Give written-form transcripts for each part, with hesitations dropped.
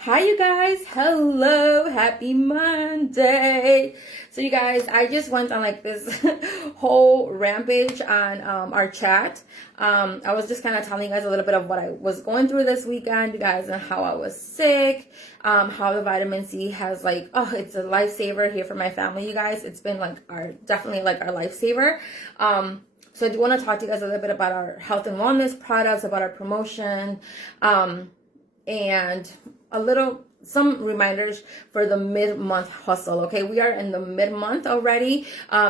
Hi, you guys. Hello. Happy Monday. So, you guys, I just went on like this whole rampage on our chat. I was just kind of telling you guys a little bit of what I was going through this weekend, you guys, and how I was sick, how the vitamin C has like, oh, it's a lifesaver here for my family, you guys. It's been like definitely like our lifesaver. So I do want to talk to you guys a little bit about our health and wellness products, about our promotion, and some reminders for the mid-month hustle. Okay, we are in the mid-month already.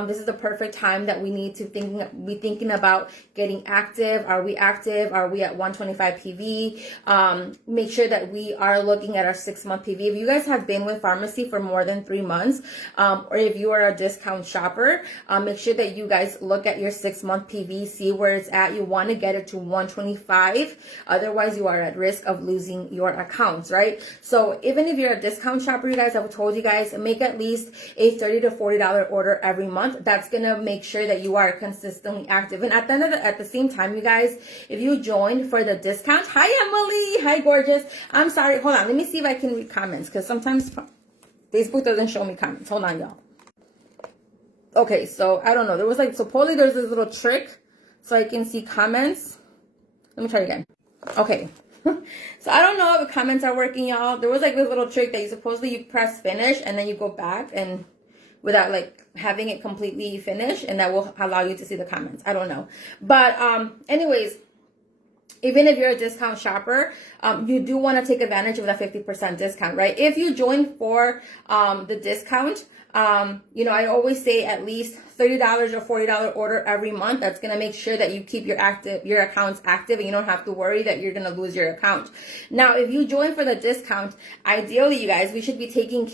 This is the perfect time that we need to be thinking about getting active. Are we active? Are we at 125 PV? Make sure that we are looking at our 6-month PV. If you guys have been with pharmacy for more than 3 months, or if you are a discount shopper, make sure that you guys look at your 6-month PV, see where it's at. You want to get it to 125. Otherwise, you are at risk of losing your accounts, right? So even if you're a discount shopper, you guys, I've told you guys, make at least a $30 to $40 order every month. That's going to make sure that you are consistently active. And at the same time, you guys, if you joined for the discount, hi, Emily. Hi, gorgeous. I'm sorry. Hold on. Let me see if I can read comments because sometimes Facebook doesn't show me comments. Hold on, y'all. Okay. So I don't know. There was like, supposedly there's this little trick so I can see comments. Let me try again. Okay. So I don't know if the comments are working, y'all. There was like this little trick that you press finish and then you go back and without like having it completely finished, and that will allow you to see the comments. I don't know. But anyways, even if you're a discount shopper, you do want to take advantage of that 50% discount, right? If you join for the discount, I always say at least $30 or $40 order every month. That's going to make sure that you keep your accounts active and you don't have to worry that you're going to lose your account. Now, if you join for the discount, ideally, you guys, we should be taking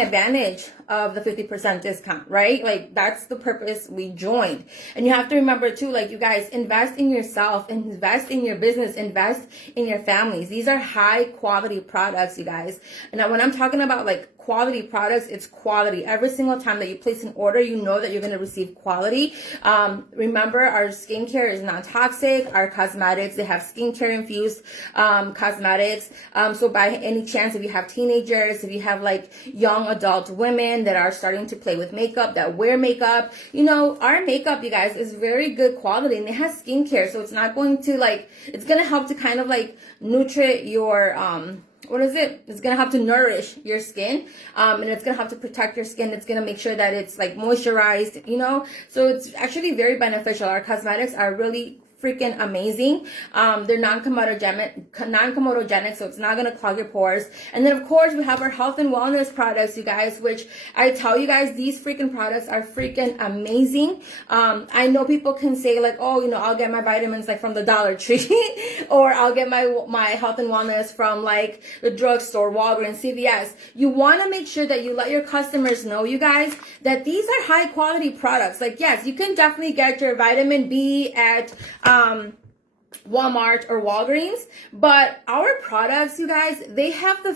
advantage of the 50% discount, right? Like that's the purpose we joined. And you have to remember too, like you guys, invest in yourself, invest in your business, invest in your families. These are high quality products, you guys. And now when I'm talking about like quality products, it's quality. Every single time that you place an order, you know that you're going to receive quality. Remember, our skincare is non-toxic. Our cosmetics, they have skincare infused cosmetics. So by any chance, if you have teenagers, if you have like young adult women that are starting to play with makeup, that wear makeup, our makeup, you guys, is very good quality and it has skincare. So it's not going to it's going to help to kind of like nutrient your, it's going to have to nourish your skin, and it's going to have to protect your skin. It's going to make sure that it's like moisturized, so it's actually very beneficial. Our cosmetics are really freaking amazing. They're non-comedogenic, so it's not going to clog your pores. And then, of course, we have our health and wellness products, you guys, which I tell you guys, these freaking products are freaking amazing. I know people can say like, oh, I'll get my vitamins like from the Dollar Tree or I'll get my health and wellness from like the drugstore, Walgreens, CVS. You want to make sure that you let your customers know, you guys, that these are high quality products. Like, yes, you can definitely get your vitamin B at Walmart or Walgreens, but our products, you guys, they have the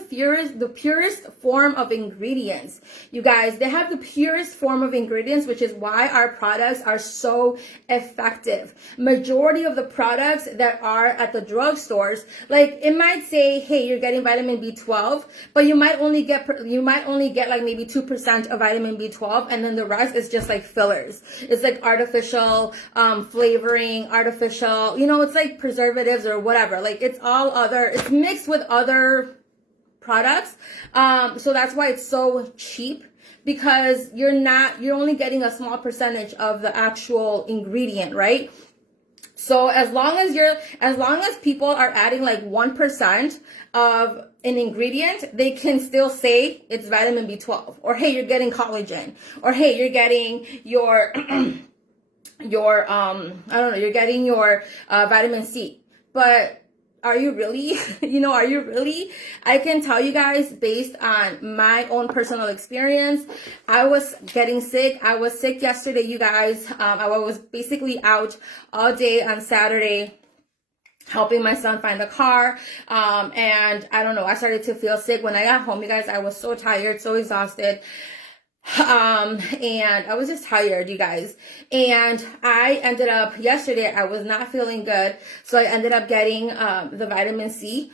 purest form of ingredients. You guys, they have the purest form of ingredients, which is why our products are so effective. Majority of the products that are at the drugstores, like it might say, hey, you're getting vitamin B12, but you might only get like maybe 2% of vitamin B12, and then the rest is just like fillers. It's like artificial flavoring, artificial, it's like preservatives or whatever. Like it's mixed with other products. So that's why it's so cheap, because you're only getting a small percentage of the actual ingredient, right? So as long as people are adding like 1% of an ingredient, they can still say it's vitamin B12, or hey, you're getting collagen, or hey, you're getting your you're getting your vitamin C. But are you really? Are you really? I can tell you guys, based on my own personal experience, I was getting sick. I was sick yesterday, you guys. I was basically out all day on Saturday helping my son find a car. And I don't know, I started to feel sick when I got home, you guys. I was so tired, so exhausted. And I was just tired, you guys. And I ended up yesterday, I was not feeling good. So I ended up getting, the vitamin C.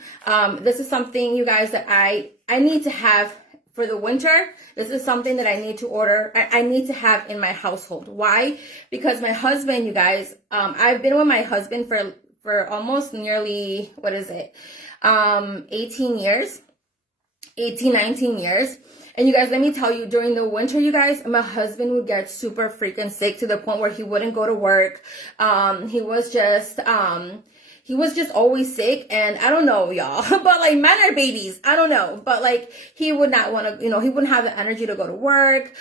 This is something, you guys, that I need to have for the winter. This is something that I need to order. I need to have in my household. Why? Because my husband, you guys, I've been with my husband for almost nearly, 18 years, 19 years. And you guys, let me tell you, during the winter, you guys, my husband would get super freaking sick to the point where he wouldn't go to work. He was just always sick, and I don't know, y'all, but like men are babies. I don't know, but like he would not want to, he wouldn't have the energy to go to work.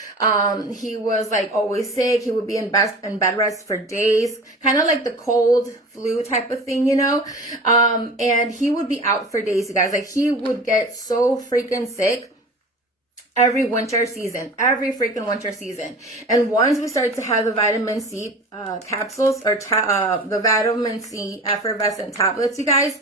He was like always sick. He would be in bed rest for days, kind of like the cold flu type of thing, and he would be out for days, you guys. Like he would get so freaking sick every freaking winter season. And once we started to have the vitamin C capsules or the vitamin C effervescent tablets, you guys,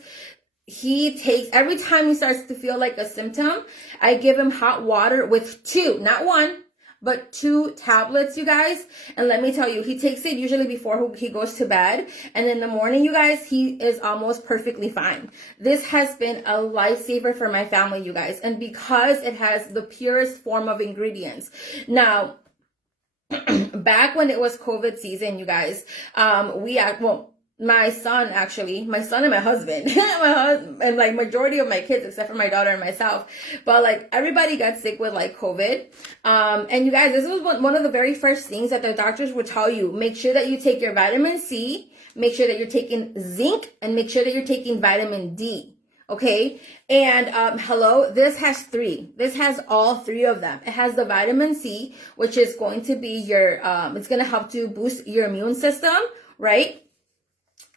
he takes, every time he starts to feel like a symptom, I give him hot water with 2, not 1, but 2 tablets, you guys. And let me tell you, he takes it usually before he goes to bed. And in the morning, you guys, he is almost perfectly fine. This has been a lifesaver for my family, you guys. And because it has the purest form of ingredients. Now, back when it was COVID season, you guys, my son and my husband, and like majority of my kids, except for my daughter and myself, but like everybody got sick with like COVID. And you guys, this was one of the very first things that the doctors would tell you: make sure that you take your vitamin C, make sure that you're taking zinc, and make sure that you're taking vitamin D. Okay. And, this has 3. This has all 3 of them. It has the vitamin C, which is going to be it's going to help to boost your immune system, right?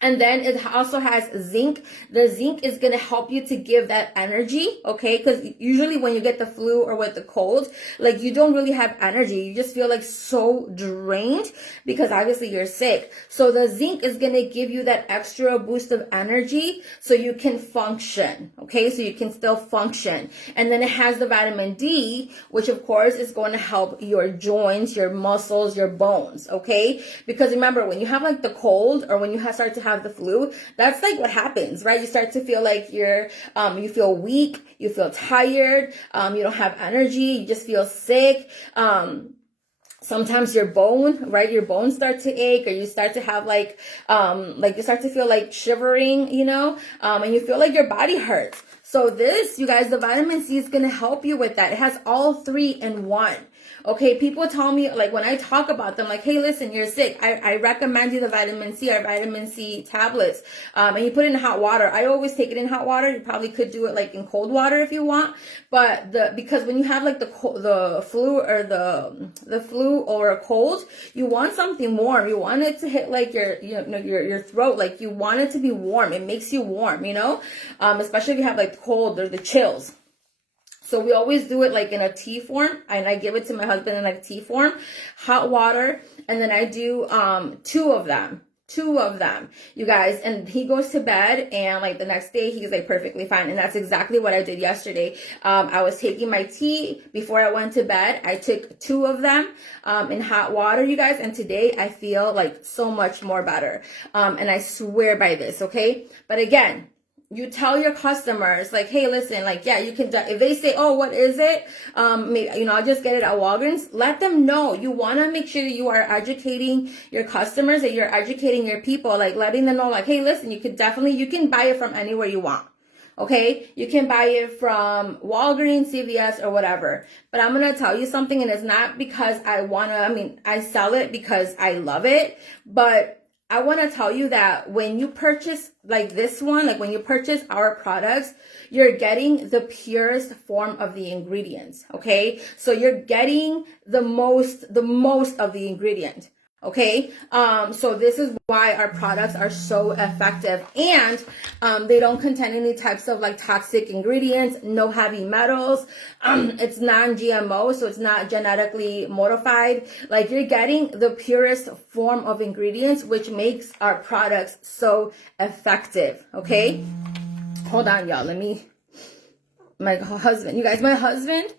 And then it also has zinc. The zinc is going to help you to give that energy, okay? Because usually when you get the flu or with the cold, like you don't really have energy. You just feel like so drained because obviously you're sick. So the zinc is going to give you that extra boost of energy so you can function, okay? So you can still function. And then it has the vitamin D, which of course is going to help your joints, your muscles, your bones, okay? Because remember, when you have like the cold or when you start to have the flu, that's like what happens, right? You start to feel like you feel weak, you feel tired, you don't have energy, you just feel sick. Sometimes your bones start to ache, or you start to have like you start to feel like shivering, and you feel like your body hurts. So this, you guys, the vitamin C is going to help you with that. It has all 3 in 1. Okay, people tell me, like, when I talk about them, like, hey, listen, you're sick. I recommend you the vitamin C or vitamin C tablets. And you put it in hot water. I always take it in hot water. You probably could do it, like, in cold water if you want. But because when you have, like, the flu or the flu or a cold, you want something warm. You want it to hit, like, your throat. Like, you want it to be warm. It makes you warm, especially if you have, like, the cold or the chills. So we always do it like in a tea form, and I give it to my husband in like tea form, hot water, and then I do 2 of them, you guys, and he goes to bed, and like the next day he's like perfectly fine. And that's exactly what I did yesterday. I was taking my tea before I went to bed. I took 2 of them in hot water, you guys, and today I feel like so much more better. And I swear by this, okay? But again, you tell your customers, like, hey, listen, like, yeah, you can, if they say, oh, what is it? Maybe, I'll just get it at Walgreens. Let them know. You want to make sure that you are educating your customers, that you're educating your people, like letting them know, like, hey, listen, you can buy it from anywhere you want. Okay, you can buy it from Walgreens, CVS, or whatever. But I'm going to tell you something, and it's not because I sell it because I love it, but I want to tell you that when you purchase like this one, like when you purchase our products, you're getting the purest form of the ingredients. Okay. So you're getting the most of the ingredient. Okay. So this is why our products are so effective, and they don't contain any types of like toxic ingredients, no heavy metals. It's non-GMO, so it's not genetically modified. Like, you're getting the purest form of ingredients, which makes our products so effective. Okay. Hold on, y'all. My husband,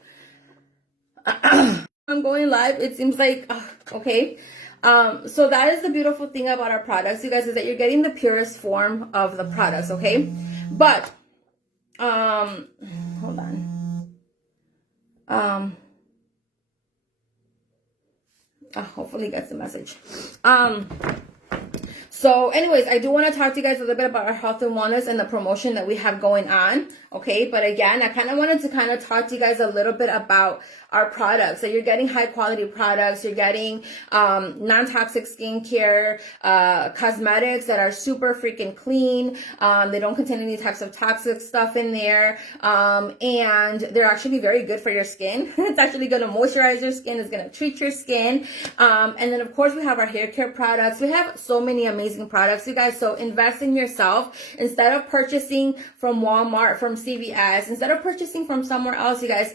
I'm going live. It seems like, okay. So that is the beautiful thing about our products, you guys, is that you're getting the purest form of the products, okay? But, hold on. Hopefully he gets the message. So anyways, I do want to talk to you guys a little bit about our health and wellness and the promotion that we have going on. Okay. But again, I kind of wanted to kind of talk to you guys a little bit about our products. So you're getting high quality products. You're getting, non-toxic skincare, cosmetics that are super freaking clean. They don't contain any types of toxic stuff in there. And they're actually very good for your skin. It's actually going to moisturize your skin. It's going to treat your skin. And then of course we have our hair care products. We have so many amazing products, you guys. So invest in yourself instead of purchasing from Walmart, from CVS, instead of purchasing from somewhere else, you guys.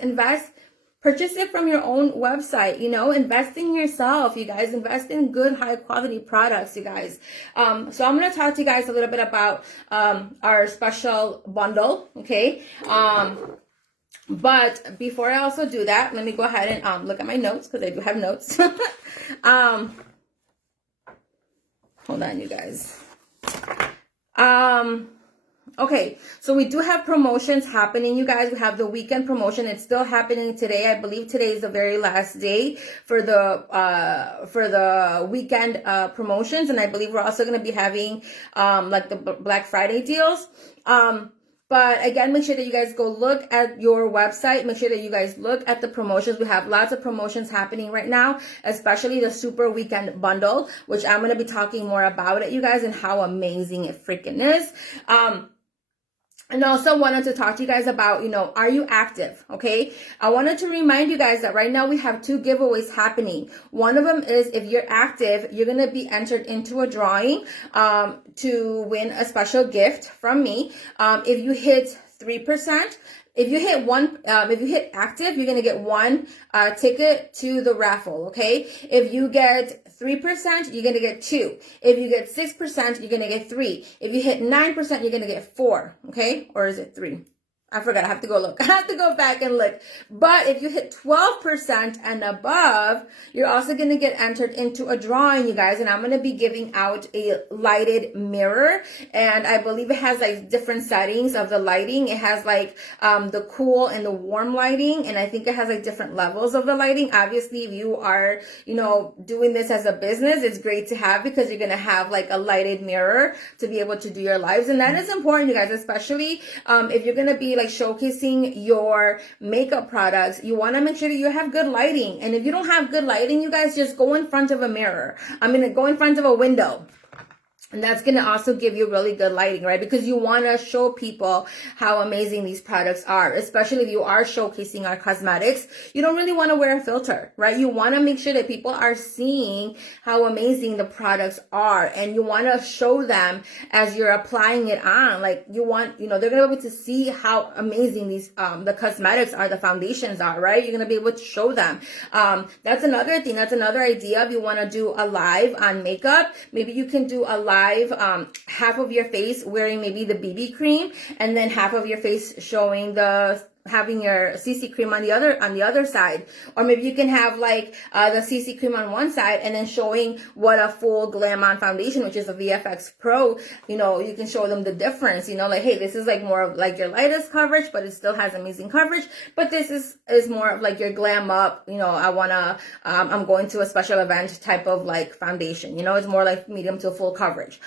Purchase it from your own website, you know, invest in yourself, you guys, invest in good, high quality products, you guys. So I'm going to talk to you guys a little bit about, our special bundle. Okay. But before I also do that, let me go ahead and, look at my notes, because I do have notes. Hold on, you guys. Okay, so we do have promotions happening, you guys. We have the weekend promotion. It's still happening today. I believe today is the very last day for the weekend promotions, and I believe we're also going to be having like the Black Friday deals. But again, make sure that you guys go look at your website. Make sure that you guys look at the promotions. We have lots of promotions happening right now, especially the Super Weekend Bundle, which I'm going to be talking more about it, you guys, and how amazing it freaking is. And also wanted to talk to you guys about, you know, are you active? Okay. I wanted to remind you guys that right now we have 2 giveaways happening. One of them is if you're active, you're going to be entered into a drawing, to win a special gift from me. If you hit 3%, if you hit active, you're going to get 1 ticket to the raffle, okay? If you get 3%, you're going to get 2. If you get 6%, you're going to get 3. If you hit 9%, you're going to get 4, okay? Or is it 3? I forgot. I have to go look. I have to go back and look. But if you hit 12% and above, you're also going to get entered into a drawing, you guys. And I'm going to be giving out a lighted mirror. And I believe it has like different settings of the lighting. It has like the cool and the warm lighting. And I think it has like different levels of the lighting. Obviously, if you are, you know, doing this as a business, it's great to have because you're going to have like a lighted mirror to be able to do your lives. And that is important, you guys, especially if you're going to be like showcasing your makeup products. You want to make sure that you have good lighting. And if you don't have good lighting, you guys, just go in front of a mirror. Go in front of a window. And that's going to also give you really good lighting, right? Because you want to show people how amazing these products are, especially if you are showcasing our cosmetics. You don't really want to wear a filter, right? You want to make sure that people are seeing how amazing the products are. And you want to show them as you're applying it on. Like you want, you know, they're going to be able to see how amazing these, the cosmetics are, the foundations are, right? You're going to be able to show them. That's another thing. That's another idea. If you want to do a live on makeup, maybe you can do a live half of your face wearing maybe the BB cream and then half of your face showing having your CC cream on the other side. Or maybe you can have like the CC cream on one side and then showing what a full Glam On foundation, which is a VFX Pro, you know, you can show them the difference, you know, like, hey, this is like more of like your lightest coverage, but it still has amazing coverage. But this is more of like your glam up, you know, I'm going to a special event type of like foundation, you know, it's more like medium to full coverage.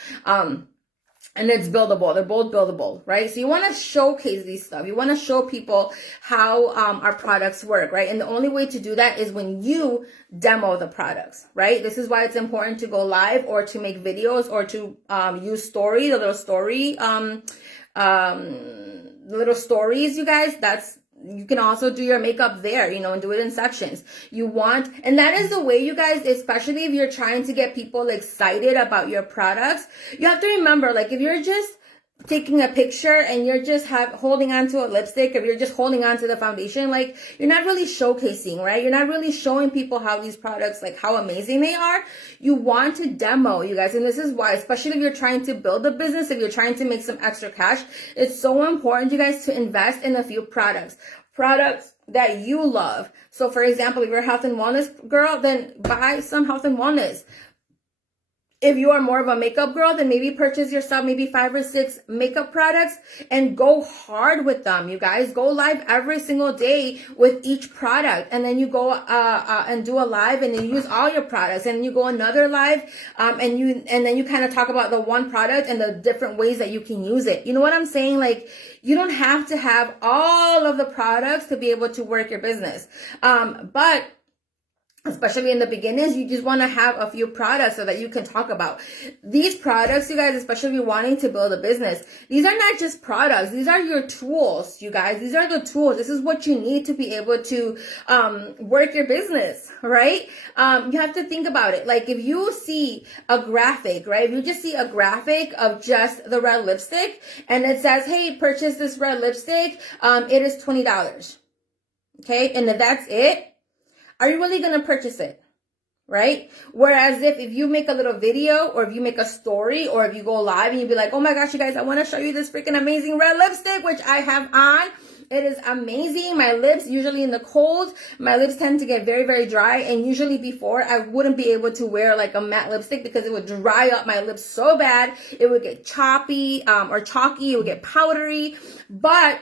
And it's buildable. They're both buildable, right? So you want to showcase these stuff. You want to show people how our products work, right? And the only way to do that is when you demo the products, right? This is why it's important to go live or to make videos or to use story, the little stories, you guys. You can also do your makeup there, you know, and do it in sections. And that is the way, you guys, especially if you're trying to get people excited about your products. You have to remember, like, if you're just taking a picture and you're just holding on to a lipstick, if you're just holding on to the foundation, like, you're not really showcasing, right? You're not really showing people how these products, like, how amazing they are. You want to demo, you guys. And this is why, especially if you're trying to build a business, if you're trying to make some extra cash, it's so important, you guys, to invest in a few products. products that you love. So for example, if you're a health and wellness girl, then buy some health and wellness. If you are more of a makeup girl, then maybe purchase yourself maybe 5 or 6 makeup products and go hard with them. You guys go live every single day with each product, and then you go and do a live and then use all your products, and you go another live and then you kind of talk about the one product and the different ways that you can use it. You know what I'm saying? Like, you don't have to have all of the products to be able to work your business, but especially in the beginnings, you just want to have a few products so that you can talk about these products, you guys, especially if you're wanting to build a business. These are not just products. These are your tools, you guys. These are the tools. This is what you need to be able to work your business, right? You have to think about it. Like, if you see a graphic, right? If you just see a graphic of just the red lipstick and it says, hey, purchase this red lipstick. It is $20. Okay. And if that's it, are you really going to purchase it? Right? Whereas if you make a little video, or if you make a story, or if you go live and you be like, oh my gosh, you guys, I want to show you this freaking amazing red lipstick, which I have on. It is amazing. My lips, usually in the cold, my lips tend to get very, very dry. And usually before, I wouldn't be able to wear like a matte lipstick because it would dry up my lips so bad. It would get choppy or chalky. It would get powdery. But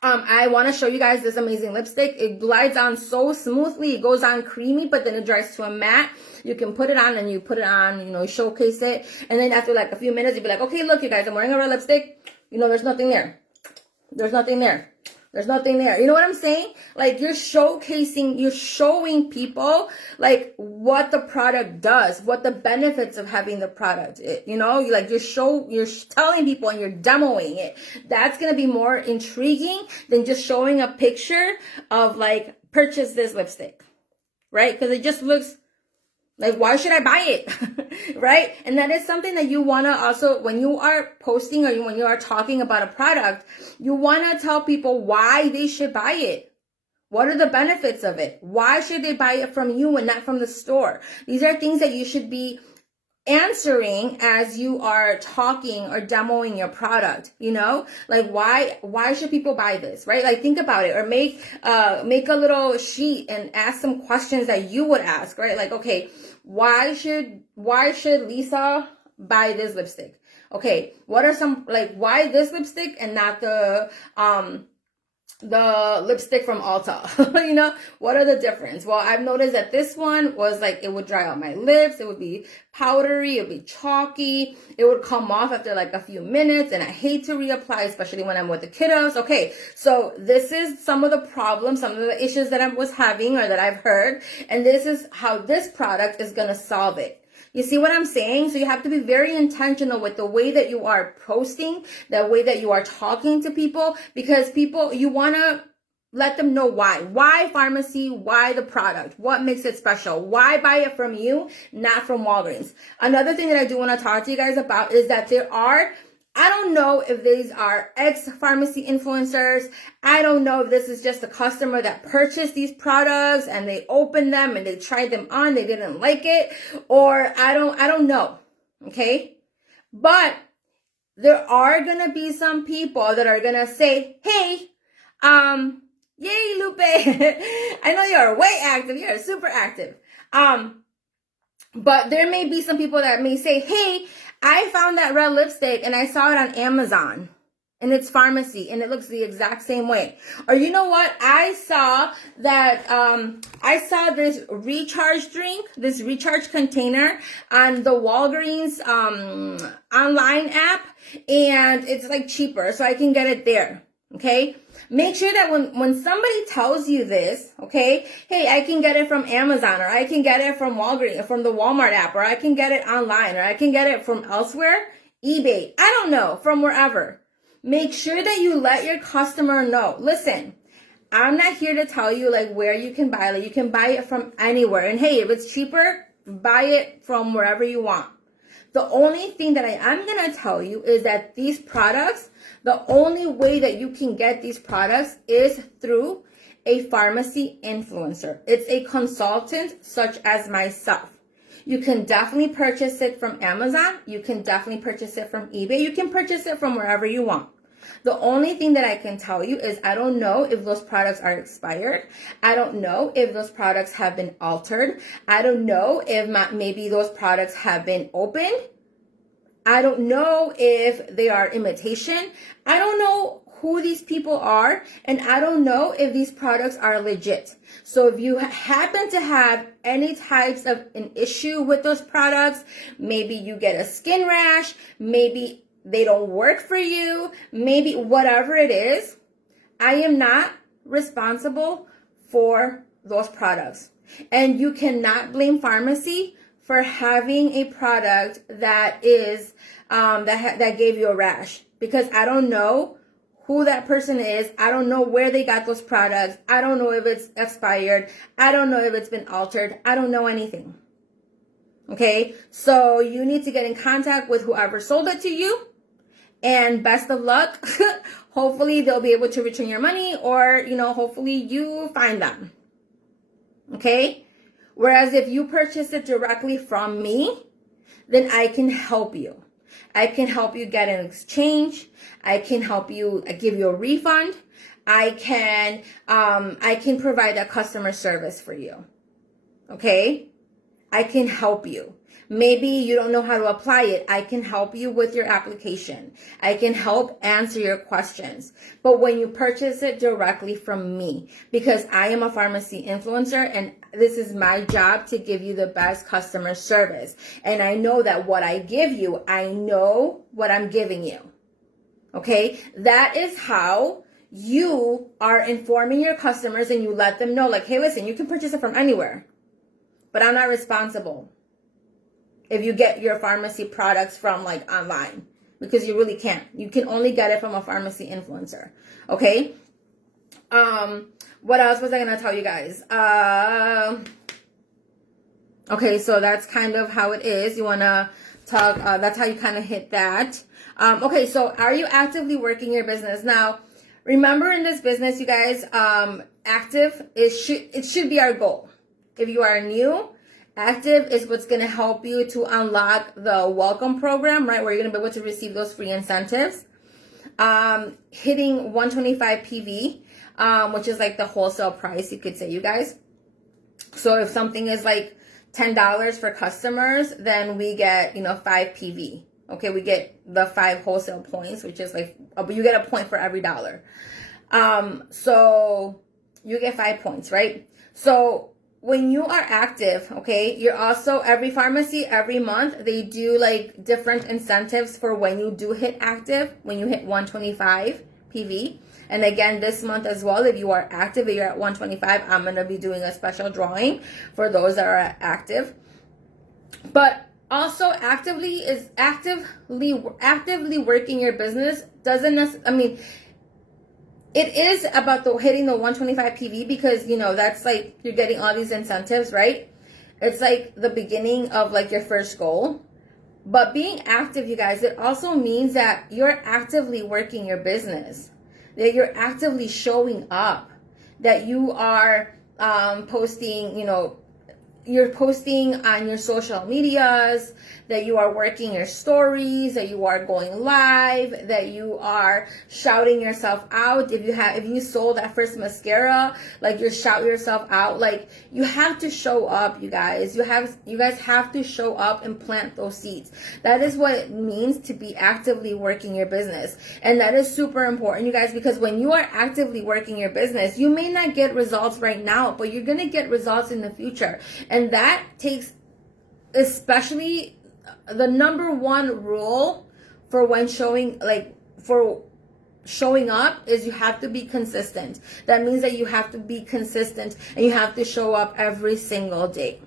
I want to show you guys this amazing lipstick. It glides on so smoothly. It goes on creamy, but then it dries to a matte. You can put it on and you put it on, you know, showcase it. And then after like a few minutes, you'll be like, okay, look, you guys, I'm wearing a red lipstick. You know, there's nothing there. There's nothing there. There's nothing there. You know what I'm saying? Like, you're showcasing, you're showing people like what the product does, what the benefits of having the product, you know, like you're telling people and you're demoing it. That's going to be more intriguing than just showing a picture of like, purchase this lipstick, right? Because it just looks like, why should I buy it? Right? And that is something that you want to also, when you are posting or when you are talking about a product, you want to tell people why they should buy it. What are the benefits of it? Why should they buy it from you and not from the store? These are things that you should be answering as you are talking or demoing your product, you know, like why should people buy this, right? Like, think about it, or make a little sheet and ask some questions that you would ask, right? Like, okay, why should Lisa buy this lipstick? Okay, what are some, like, why this lipstick and not the lipstick from Ulta? You know, what are the difference? Well, I've noticed that this one was like, it would dry out my lips. It would be powdery. It would be chalky. It would come off after like a few minutes. And I hate to reapply, especially when I'm with the kiddos. Okay. So this is some of the problems, some of the issues that I was having or that I've heard. And this is how this product is going to solve it. You see what I'm saying? So you have to be very intentional with the way that you are posting, the way that you are talking to people, because people, you want to let them know why. Why Farmacy? Why the product? What makes it special? Why buy it from you, not from Walgreens? Another thing that I do want to talk to you guys about is that I don't know if these are ex-pharmacy influencers. I don't know if this is just a customer that purchased these products and they opened them and they tried them on, they didn't like it, or I don't know. Okay? But there are going to be some people that are going to say, hey, yay, Lupe. I know you're way active. You're super active. But there may be some people that may say, hey, I found that red lipstick and I saw it on Amazon and it's Farmacy and it looks the exact same way. Or you know what? I saw that, I saw this recharge drink, this recharge container on the Walgreens, online app, and it's like cheaper, so I can get it there. Okay. Make sure that when somebody tells you this, okay, hey, I can get it from Amazon, or I can get it from Walgreens, or from the Walmart app, or I can get it online, or I can get it from elsewhere, eBay, I don't know, from wherever. Make sure that you let your customer know. Listen, I'm not here to tell you like where you can buy it. Like, you can buy it from anywhere. And hey, if it's cheaper, buy it from wherever you want. The only thing that I am going to tell you is that these products, the only way that you can get these products is through a pharmacy influencer. It's a consultant such as myself. You can definitely purchase it from Amazon. You can definitely purchase it from eBay. You can purchase it from wherever you want. The only thing that I can tell you is I don't know if those products are expired. I don't know if those products have been altered. I don't know if maybe those products have been opened. I don't know if they are imitation. I don't know who these people are, and I don't know if these products are legit. So if you happen to have any types of an issue with those products, maybe you get a skin rash, maybe they don't work for you, maybe whatever it is, I am not responsible for those products. And you cannot blame pharmacy for having a product that is that gave you a rash, because I don't know who that person is. I don't know where they got those products. I don't know if it's expired. I don't know if it's been altered. I don't know anything. Okay, so you need to get in contact with whoever sold it to you, and best of luck. Hopefully they'll be able to return your money, or hopefully you find them. Okay, whereas if you purchase it directly from me, then I can help you. I can help you get an exchange. I can help you give you a refund. I can provide that customer service for you. Okay? I can help you. Maybe you don't know how to apply it. I can help you with your application. I can help answer your questions. But when you purchase it directly from me, because I am a pharmacy influencer and this is my job to give you the best customer service. And I know that what I give you, I know what I'm giving you. Okay? That is how you are informing your customers, and you let them know, like, hey, listen, you can purchase it from anywhere, but I'm not responsible if you get your pharmacy products from like online, because you really can't. You can only get it from a pharmacy influencer. Okay? What else was I going to tell you guys? Okay, so that's kind of how it is. You want to talk, that's how you kind of hit that. Okay, so are you actively working your business? Now, remember, in this business, you guys, it should be our goal. If you are new, active is what's going to help you to unlock the welcome program, right? Where you're going to be able to receive those free incentives. Hitting 125 PV, which is like the wholesale price, you could say, you guys. So if something is like $10 for customers, then we get, 5 PV. Okay, we get the 5 wholesale points, which is like, you get a point for every dollar. So you get 5 points, right? So when you are active, okay, you're also, every pharmacy, every month, they do like different incentives for when you do hit active, when you hit 125 PV. And again, this month as well, if you are active, if you're at 125, I'm going to be doing a special drawing for those that are active. But also actively working your business doesn't necessarily, it is about hitting the 125 PV, because, that's like, you're getting all these incentives, right? It's like the beginning of like your first goal. But being active, you guys, it also means that you're actively working your business, that you're actively showing up, that you are posting, you're posting on your social medias, that you are working your stories, that you are going live, that you are shouting yourself out. If you sold that first mascara, like, you shout yourself out. Like, you have to show up, you guys. You guys have to show up and plant those seeds. That is what it means to be actively working your business. And that is super important, you guys, because when you are actively working your business, you may not get results right now, but you're going to get results in the future. And that takes, especially, the number one rule for when showing up is you have to be consistent. That means that you have to be consistent and you have to show up every single day.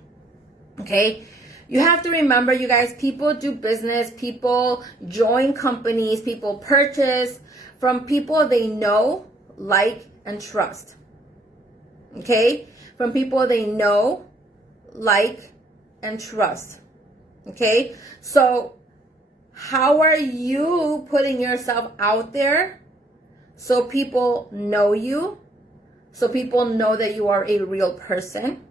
Okay? You have to remember, you guys, people do business, people join companies, people purchase from people they know, like, and trust. Okay? From people they know, like, and trust. Okay, so how are you putting yourself out there so people know you, so people know that you are a real person?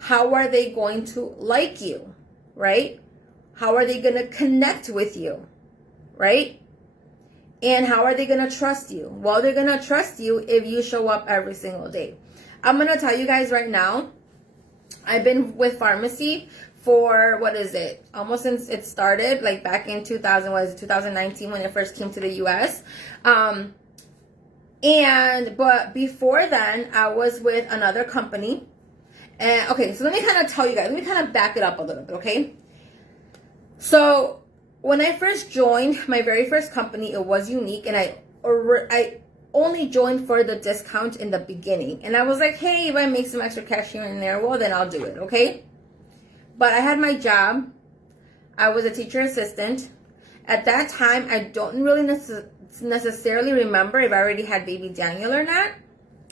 How are they going to like you, right? How are they going to connect with you, right? And how are they going to trust you? Well, they're going to trust you if you show up every single day. I'm going to tell you guys right now, I've been with pharmacy for, almost since it started, like back in 2019 when it first came to the US. But before then, I was with another company. And okay, so let me kind of tell you guys, let me kind of back it up a little bit, okay? So when I first joined my very first company, it was unique, and I only joined for the discount in the beginning. And I was like, hey, if I make some extra cash here and there, well, then I'll do it, okay? But I had my job. I was a teacher assistant. At that time, I don't really necessarily remember if I already had baby Daniel or not.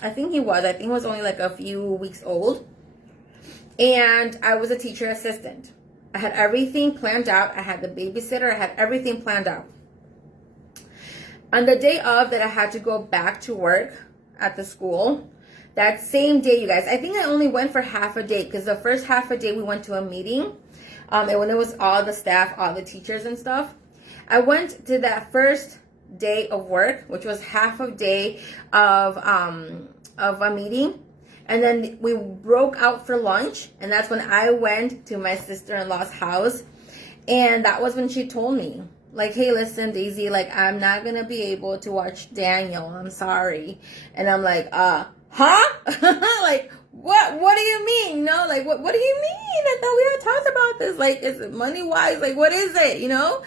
I think he was only like a few weeks old. And I was a teacher assistant. I had everything planned out. I had the babysitter. I had everything planned out. On the day of that I had to go back to work at the school, that same day, you guys, I think I only went for half a day, because the first half a day we went to a meeting. And when it was all the staff, all the teachers and stuff, I went to that first day of work, which was half a day of a meeting. And then we broke out for lunch, and that's when I went to my sister-in-law's house. And that was when she told me, like, hey, listen, Daisy, like, I'm not going to be able to watch Daniel. I'm sorry. And I'm like, huh? Like, what do you mean? You know, like, what do you mean? I thought we had talked about this. Like, is it money-wise? Like, what is it, you know?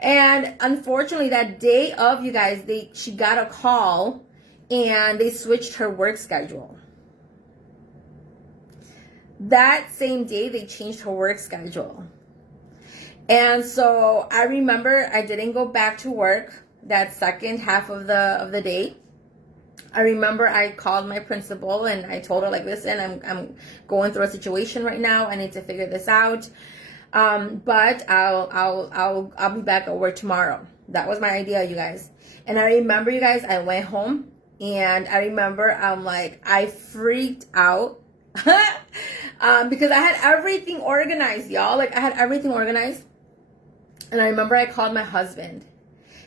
And unfortunately, that day of, you guys, she got a call, and they switched her work schedule. That same day, they changed her work schedule. And so I remember I didn't go back to work that second half of the day. I remember I called my principal and I told her, like, listen, I'm going through a situation right now. I need to figure this out. But I'll be back at work tomorrow. That was my idea, you guys. And I remember, you guys, I went home, and I remember I freaked out. Because I had everything organized, y'all. Like, I had everything organized. And I remember I called my husband,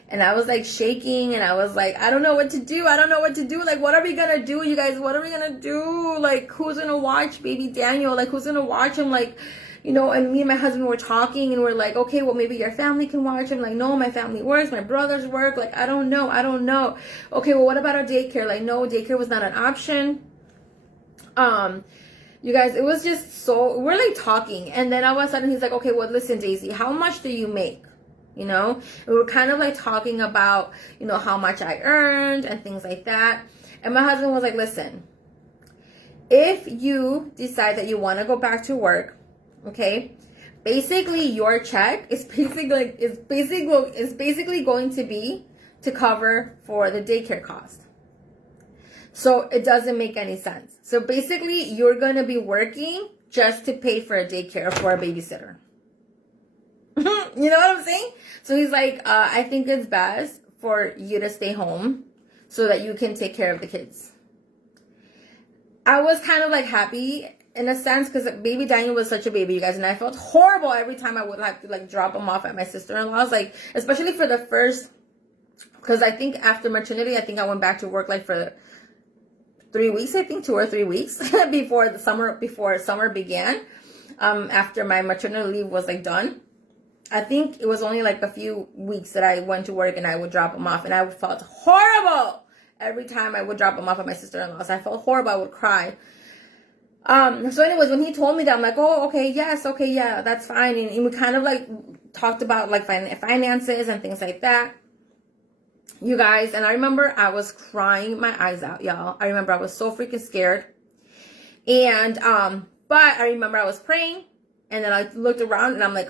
and I was like shaking, and I was like, I don't know what to do. Like, what are we gonna do, you guys? What are we gonna do? Like, who's gonna watch baby Daniel? Like, who's gonna watch him? Like, you know, and me and my husband were talking, and we're like, okay, well, maybe your family can watch him. Like, no, my family works, my brothers work. Like, I don't know. Okay, well, what about our daycare? Like, no, daycare was not an option. You guys, it was just so, we're like talking, and then all of a sudden he's like, okay, well, listen, Daisy, how much do you make? You know, and we were kind of like talking about, you know, how much I earned and things like that. And my husband was like, listen, if you decide that you want to go back to work, okay, basically your check is basically going to be to cover for the daycare cost. So it doesn't make any sense. So basically, you're going to be working just to pay for a daycare for a babysitter. You know what I'm saying? So he's like, I think it's best for you to stay home so that you can take care of the kids. I was kind of like happy in a sense, because baby Daniel was such a baby, you guys. And I felt horrible every time I would have to like drop him off at my sister-in-law's. Like, especially for the first, because I think after maternity, I think I went back to work like for 3 weeks, I think 2 or 3 weeks before summer began. After my maternity leave was like done, I think it was only like a few weeks that I went to work and I would drop him off, and I felt horrible every time I would drop him off at my sister-in-law's. I felt horrible. I would cry. So anyways, when he told me that, I'm like, oh, okay, yes, okay, yeah, that's fine. And we kind of like talked about like finances and things like that. You guys, and I remember I was crying my eyes out, y'all. I remember I was so freaking scared. And, but I remember I was praying, and then I looked around and I'm like,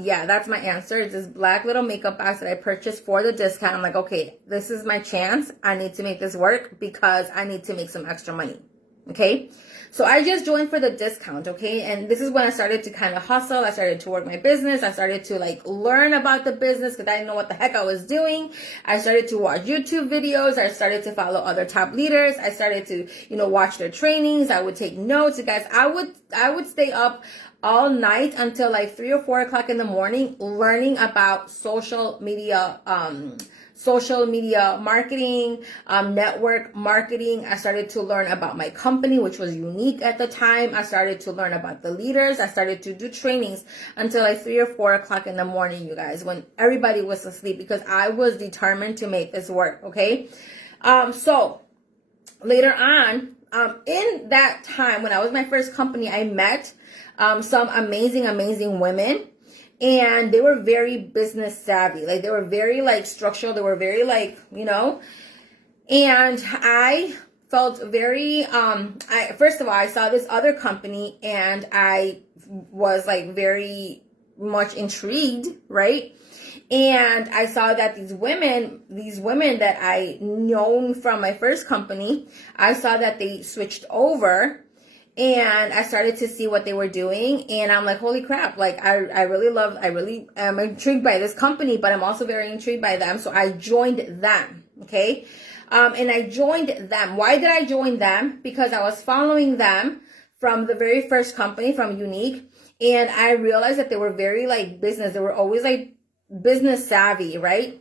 yeah, that's my answer. It's this black little makeup box that I purchased for the discount. I'm like, okay, this is my chance. I need to make this work because I need to make some extra money. Okay. So I just joined for the discount, okay? And this is when I started to kind of hustle. I started to work my business. I started to like learn about the business because I didn't know what the heck I was doing. I started to watch YouTube videos. I started to follow other top leaders. I started to, you know, watch their trainings. I would take notes. You guys, I would stay up all night until like 3 or 4 o'clock in the morning learning about social media social media marketing, network marketing. I started to learn about my company, which was unique at the time. I started to learn about the leaders. I started to do trainings until like 3 or 4 o'clock in the morning, you guys, when everybody was asleep, because I was determined to make this work. Okay. So later on, in that time when I was my first company, I met some amazing women, and they were very business savvy. Like, they were very like structural. They were very like, and I felt very, first of all, I saw this other company and I was like very much intrigued, right? And I saw that these women that I known from my first company, I saw that they switched over, and I started to see what they were doing, and I'm like, holy crap, like I really am intrigued by this company, but I'm also very intrigued by them. So I joined them. Okay. And I joined them. Why did I join them? Because I was following them from the very first company, from Unique, and I realized that they were very like business. They were always like business savvy, right?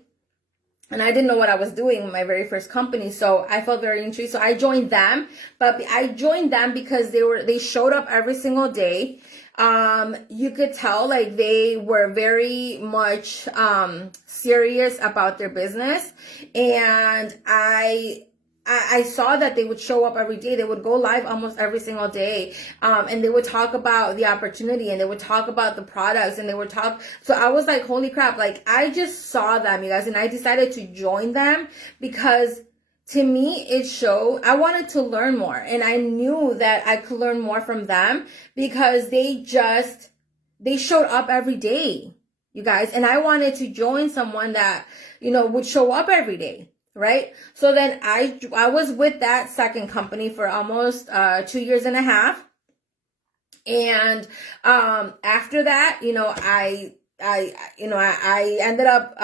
And I didn't know what I was doing with my very first company, so I felt very intrigued. So I joined them, but I joined them because they showed up every single day. You could tell like they were very much serious about their business, and I saw that they would show up every day. They would go live almost every single day. And they would talk about the opportunity, and they would talk about the products, and they would talk. So I was like, holy crap. Like, I just saw them, you guys, and I decided to join them because to me, it showed I wanted to learn more, and I knew that I could learn more from them because they showed up every day, you guys. And I wanted to join someone that, would show up every day. Right. So then I was with that second company for almost 2.5 years. And after that, I ended up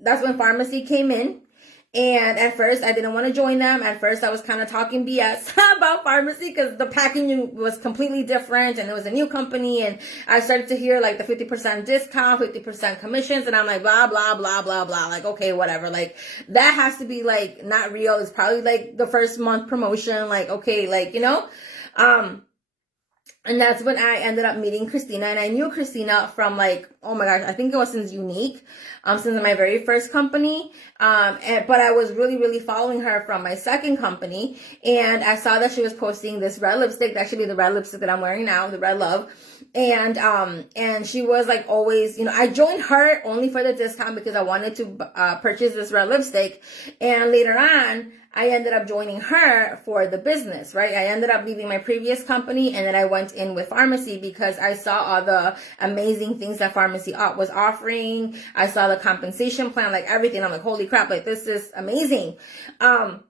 that's when pharmacy came in. And at first, I didn't want to join them. At first, I was kind of talking BS about pharmacy because the packaging was completely different and it was a new company. And I started to hear like the 50% discount, 50% commissions. And I'm like, blah, blah, blah, blah, blah. Like, okay, whatever. Like, that has to be like not real. It's probably like the first month promotion. Like, okay, like, and that's when I ended up meeting Christina. And I knew Christina from like, oh my gosh, I think it was since Unique, since my very first company. But I was really following her from my second company. And I saw that she was posting this red lipstick, actually the red lipstick that I'm wearing now, the Red Love. And she was like always, I joined her only for the discount because I wanted to purchase this red lipstick. And later on, I ended up joining her for the business, right? I ended up leaving my previous company, and then I went in with pharmacy because I saw all the amazing things that pharmacy was offering. I saw the compensation plan, like everything. I'm like, holy crap, like this is amazing. But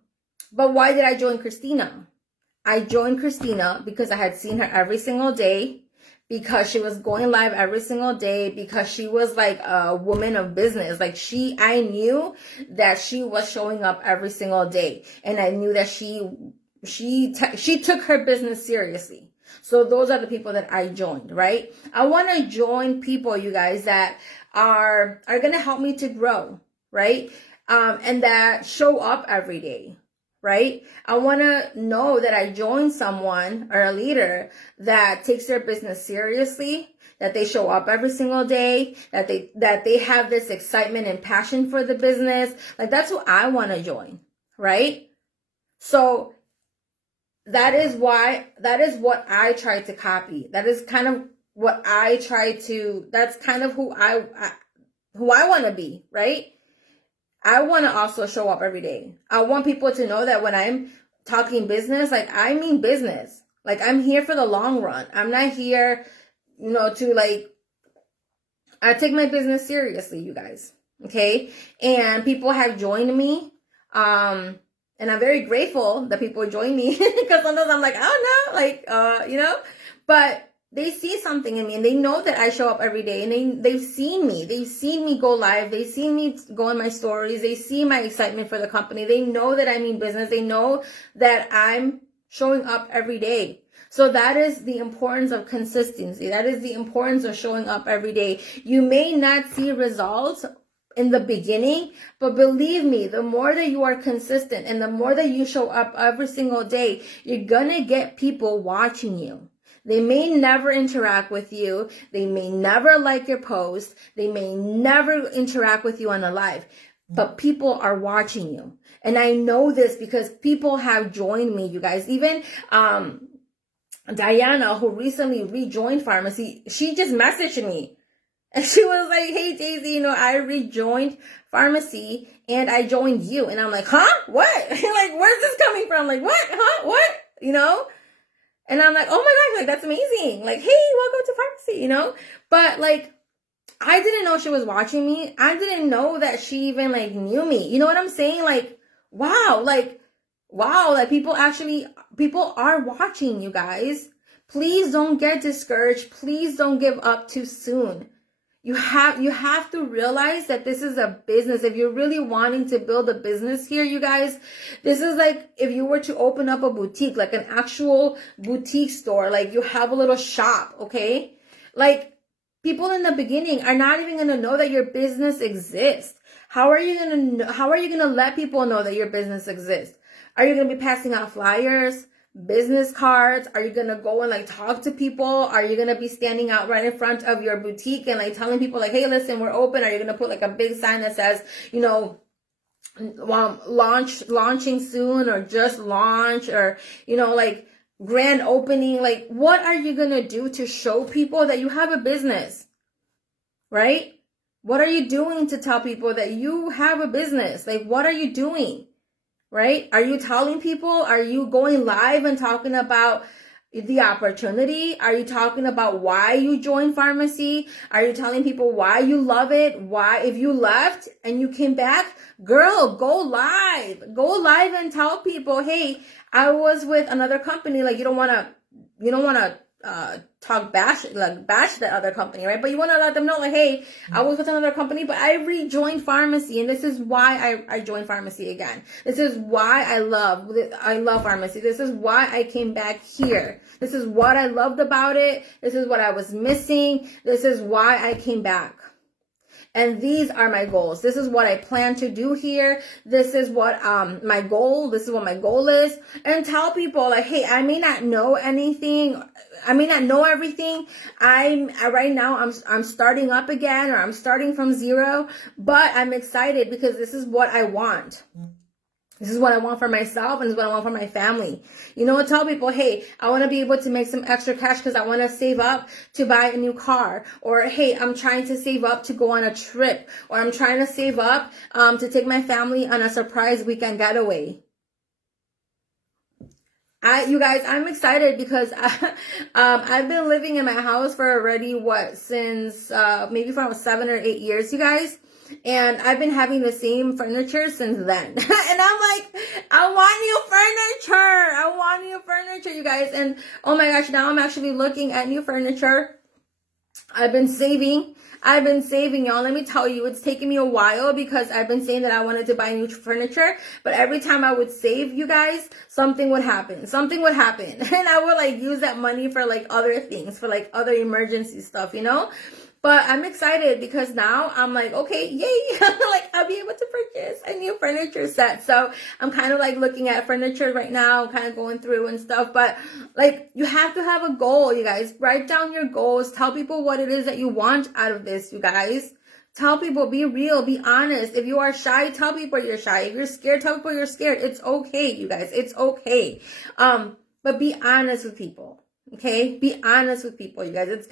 why did I join Christina? I joined Christina because I had seen her every single day, because she was going live every single day, because she was like a woman of business. Like I knew that she was showing up every single day, and I knew that she took her business seriously. So those are the people that I joined, right? I want to join people, you guys, that are going to help me to grow, right? And that show up every day. Right? I want to know that I joined someone or a leader that takes their business seriously, that they show up every single day, that they have this excitement and passion for the business. Like, that's who I want to join, right? So that is what I try to copy. That is kind of what I try to, that's kind of who I want to be, right? I want to also show up every day. I want people to know that when I'm talking business, like, I mean business. Like, I'm here for the long run. I'm not here, to like, I take my business seriously, you guys. Okay. And people have joined me. And I'm very grateful that people join me because sometimes I'm like, oh no, like, but they see something in me, and they know that I show up every day, and they've seen me go live. They've seen me go in my stories. They see my excitement for the company. They know that I mean business. They know that I'm showing up every day. So that is the importance of consistency. That is the importance of showing up every day. You may not see results in the beginning, but believe me, the more that you are consistent and the more that you show up every single day, you're gonna get people watching you. They may never interact with you. They may never like your post. They may never interact with you on a live, but people are watching you. And I know this because people have joined me, you guys. Even Diana, who recently rejoined Farmacy, she just messaged me. And she was like, hey, Daisy, I rejoined Farmacy and I joined you. And I'm like, huh? What? Like, where's this coming from? Like, what? Huh? What? And I'm like, oh my gosh, like, that's amazing. Like, hey, welcome to Farmacy, But, like, I didn't know she was watching me. I didn't know that she even, like, knew me. You know what I'm saying? Like, wow, like people are watching you guys. Please don't get discouraged. Please don't give up too soon. You have to realize that this is a business. If you're really wanting to build a business here, you guys, this is like if you were to open up a boutique, like an actual boutique store, like you have a little shop, okay? Like people in the beginning are not even going to know that your business exists. How are you going to let people know that your business exists? Are you going to be passing out flyers? Business cards? Are you gonna go and like talk to people? Are you gonna be standing out right in front of your boutique and like telling people like, hey, listen, we're open? Are you gonna put like a big sign that says, launching soon, or just launch, or like grand opening? Like, what are you gonna do to show people that you have a business, right? What are you doing to tell people that you have a business? Like, what are you doing? Right? Are you telling people? Are you going live and talking about the opportunity? Are you talking about why you joined Farmacy? Are you telling people why you love it? Why, if you left and you came back, girl, go live and tell people, hey, I was with another company. Like, you don't want to bash that other company, right? But you want to let them know, like, hey, I was with another company, but I rejoined Farmacy, and this is why I joined Farmacy again. This is why I love Farmacy. This is why I came back here. This is what I loved about it. This is what I was missing. This is why I came back. And these are my goals. This is what I plan to do here. This is what my goal is. And tell people, like, hey, I may not know anything. I may not know everything. Right now I'm starting up again, or I'm starting from zero, but I'm excited because this is what I want. This is what I want for myself, and this is what I want for my family. Tell people, hey, I want to be able to make some extra cash because I want to save up to buy a new car. Or, hey, I'm trying to save up to go on a trip. Or I'm trying to save up to take my family on a surprise weekend getaway. You guys, I'm excited because I've been living in my house for already, since maybe for 7 or 8 years, you guys. And I've been having the same furniture since then. And I'm like, I want new furniture, you guys. And oh my gosh, now I'm actually looking at new furniture. I've been saving, y'all. Let me tell you, it's taken me a while because I've been saying that I wanted to buy new furniture. But every time I would save, you guys, something would happen. And I would like use that money for like other things, for like other emergency stuff, But I'm excited because now I'm like, okay, yay. Like, I'll be able to purchase a new furniture set. So I'm kind of like looking at furniture right now, kind of going through and stuff. But like, you have to have a goal, you guys. Write down your goals. Tell people what it is that you want out of this, you guys. Tell people, be real, be honest. If you are shy, tell people you're shy. If you're scared, tell people you're scared. It's okay, you guys. It's okay. But be honest with people. Okay? Be honest with people, you guys. It's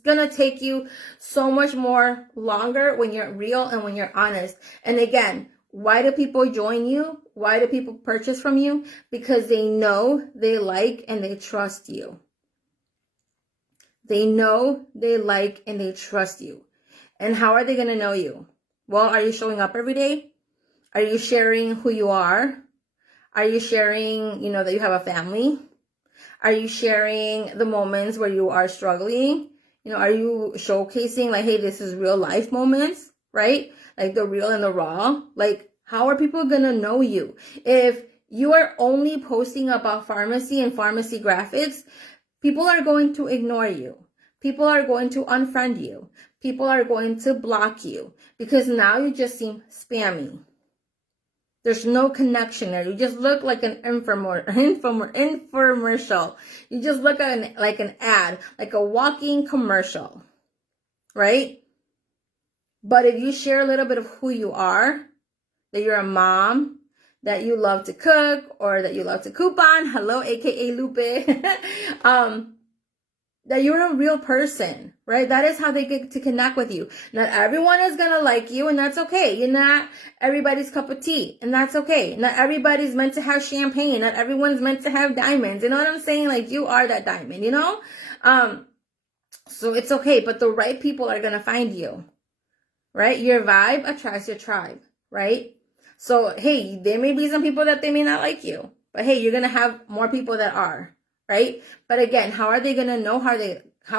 gonna take you so much more longer when you're real and when you're honest. And again, why do people join you? Why do people purchase from you? Because they know, they like, and they trust you. They know, they like, and they trust you. And how are they going to know you? Well, are you showing up every day? Are you sharing who you are? Are you sharing, that you have a family? Are you sharing the moments where you are struggling? Are you showcasing like, hey, this is real life moments, right? Like the real and the raw. Like, how are people going to know you? If you are only posting about Farmacy and Farmacy graphics, people are going to ignore you. People are going to unfriend you. people are going to block you because now you just seem spammy. There's no connection there. You just look like an infomercial. You just look like an ad, like a walking commercial, right? But if you share a little bit of who you are, that you're a mom, that you love to cook, or that you love to coupon, hello, aka Lupe, that you're a real person, right? That is how they get to connect with you. Not everyone is going to like you, and that's okay. You're not everybody's cup of tea, and that's okay. Not everybody's meant to have champagne. Not everyone's meant to have diamonds. You know what I'm saying? Like, you are that diamond, you know? So it's okay, but the right people are going to find you, right? Your vibe attracts your tribe, right? So, hey, there may be some people that they may not like you, but hey, you're going to have more people that are. Right? But again, how are they going to know? How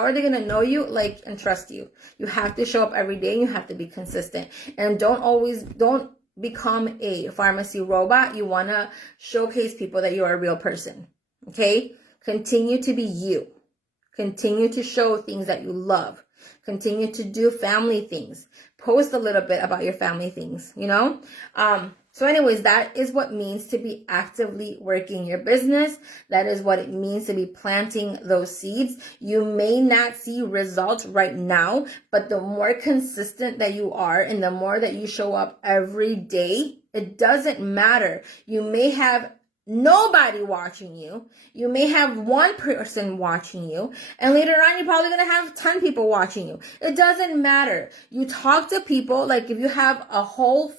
are they going to know you, like, and trust you? You have to show up every day, and you have to be consistent. And don't become a pharmacy robot. You want to showcase people that you are a real person. Okay? Continue to be you. Continue to show things that you love. Continue to do family things. Post a little bit about your family things, you know? So anyways, that is what it means to be actively working your business. That is what it means to be planting those seeds. You may not see results right now, but the more consistent that you are and the more that you show up every day, it doesn't matter. You may have nobody watching you. You may have one person watching you, and later on you're probably going to have 10 people watching you. It doesn't matter. You talk to people, like if you have a whole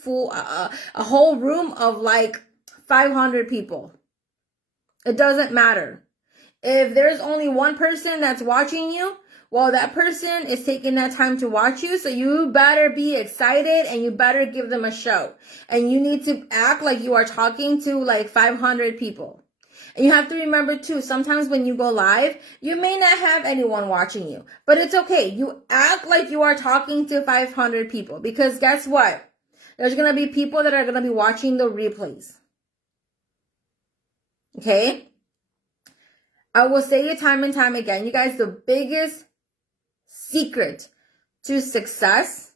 room of like 500 people. It doesn't matter. If there's only one person that's watching you, well, that person is taking that time to watch you, so you better be excited and you better give them a show. And you need to act like you are talking to like 500 people. And you have to remember too, sometimes when you go live, you may not have anyone watching you, but it's okay. You act like you are talking to 500 people, because guess what? There's going to be people that are going to be watching the replays. Okay? I will say it time and time again, you guys, the biggest secret to success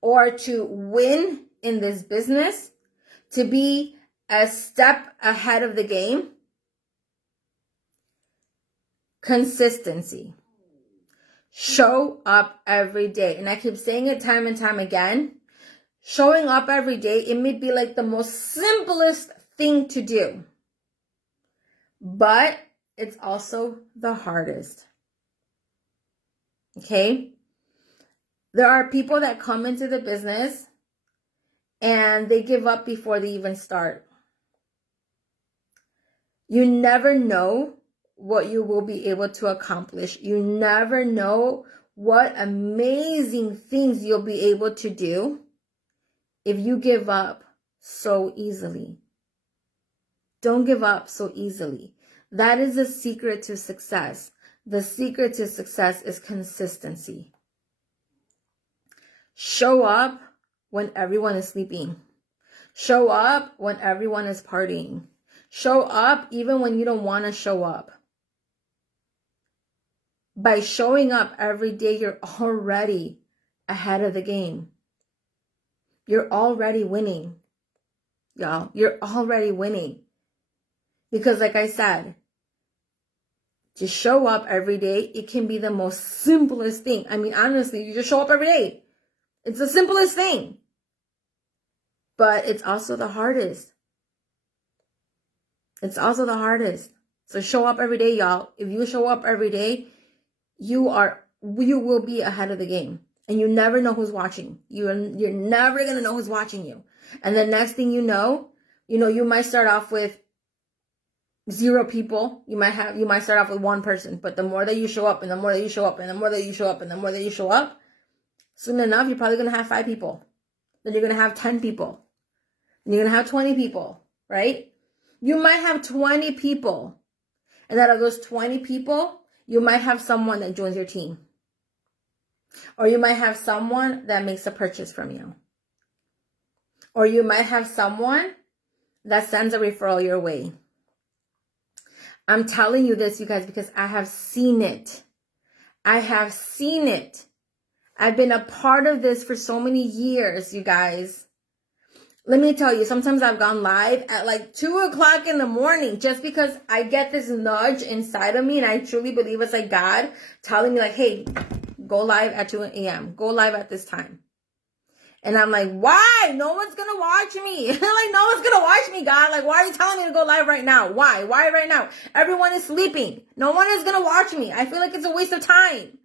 or to win in this business, to be a step ahead of the game, consistency. Show up every day. And I keep saying it time and time again. Showing up every day, it may be like the most simplest thing to do, but it's also the hardest. Okay? There are people that come into the business and they give up before they even start. You never know what you will be able to accomplish. You never know what amazing things you'll be able to do if you give up so easily. Don't give up so easily. That is the secret to success. The secret to success is consistency. Show up when everyone is sleeping. Show up when everyone is partying. Show up even when you don't want to show up. By showing up every day, you're already ahead of the game. You're already winning. Y'all, you're already winning. Because like I said, to show up every day, it can be the most simplest thing. I mean, honestly, you just show up every day. It's the simplest thing. But it's also the hardest. It's also the hardest. So show up every day, y'all. If you show up every day, you will be ahead of the game. And you never know who's watching. You're never going to know who's watching you. And the next thing you know, you might start off with 0 people. You might start off with 1 person. But the more that you show up, and the more that you show up, and the more that you show up, and the more that you show up, soon enough, you're probably going to have 5 people. Then you're going to have 10 people. Then you're going to have 20 people, right? You might have 20 people. And out of those 20 people, you might have someone that joins your team. Or you might have someone that makes a purchase from you. Or you might have someone that sends a referral your way. I'm telling you this, you guys, because I have seen it. I have seen it. I've been a part of this for so many years, you guys. Let me tell you, sometimes I've gone live at like 2 o'clock in the morning just because I get this nudge inside of me, and I truly believe it's like God telling me like, hey, go live at 2 a.m. Go live at this time. And I'm like, why? No one's going to watch me. Like, no one's going to watch me, God. Like, why are you telling me to go live right now? Why? Why right now? Everyone is sleeping. No one is going to watch me. I feel like it's a waste of time.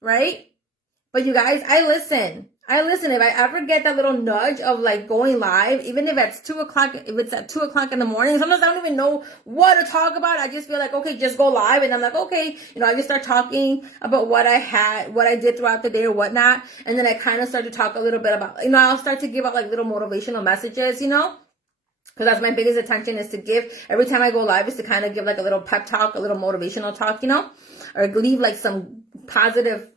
Right? But you guys, I listen. If I ever get that little nudge of like going live, even if it's 2 o'clock, if it's at 2 o'clock in the morning, sometimes I don't even know what to talk about. I just feel like, okay, just go live. And I'm like, okay, I just start talking about what I did throughout the day or whatnot. And then I kind of start to talk a little bit about, I'll start to give out like little motivational messages, because that's my biggest attention is to give every time I go live is to kind of give like a little pep talk, a little motivational talk, or leave like some positive,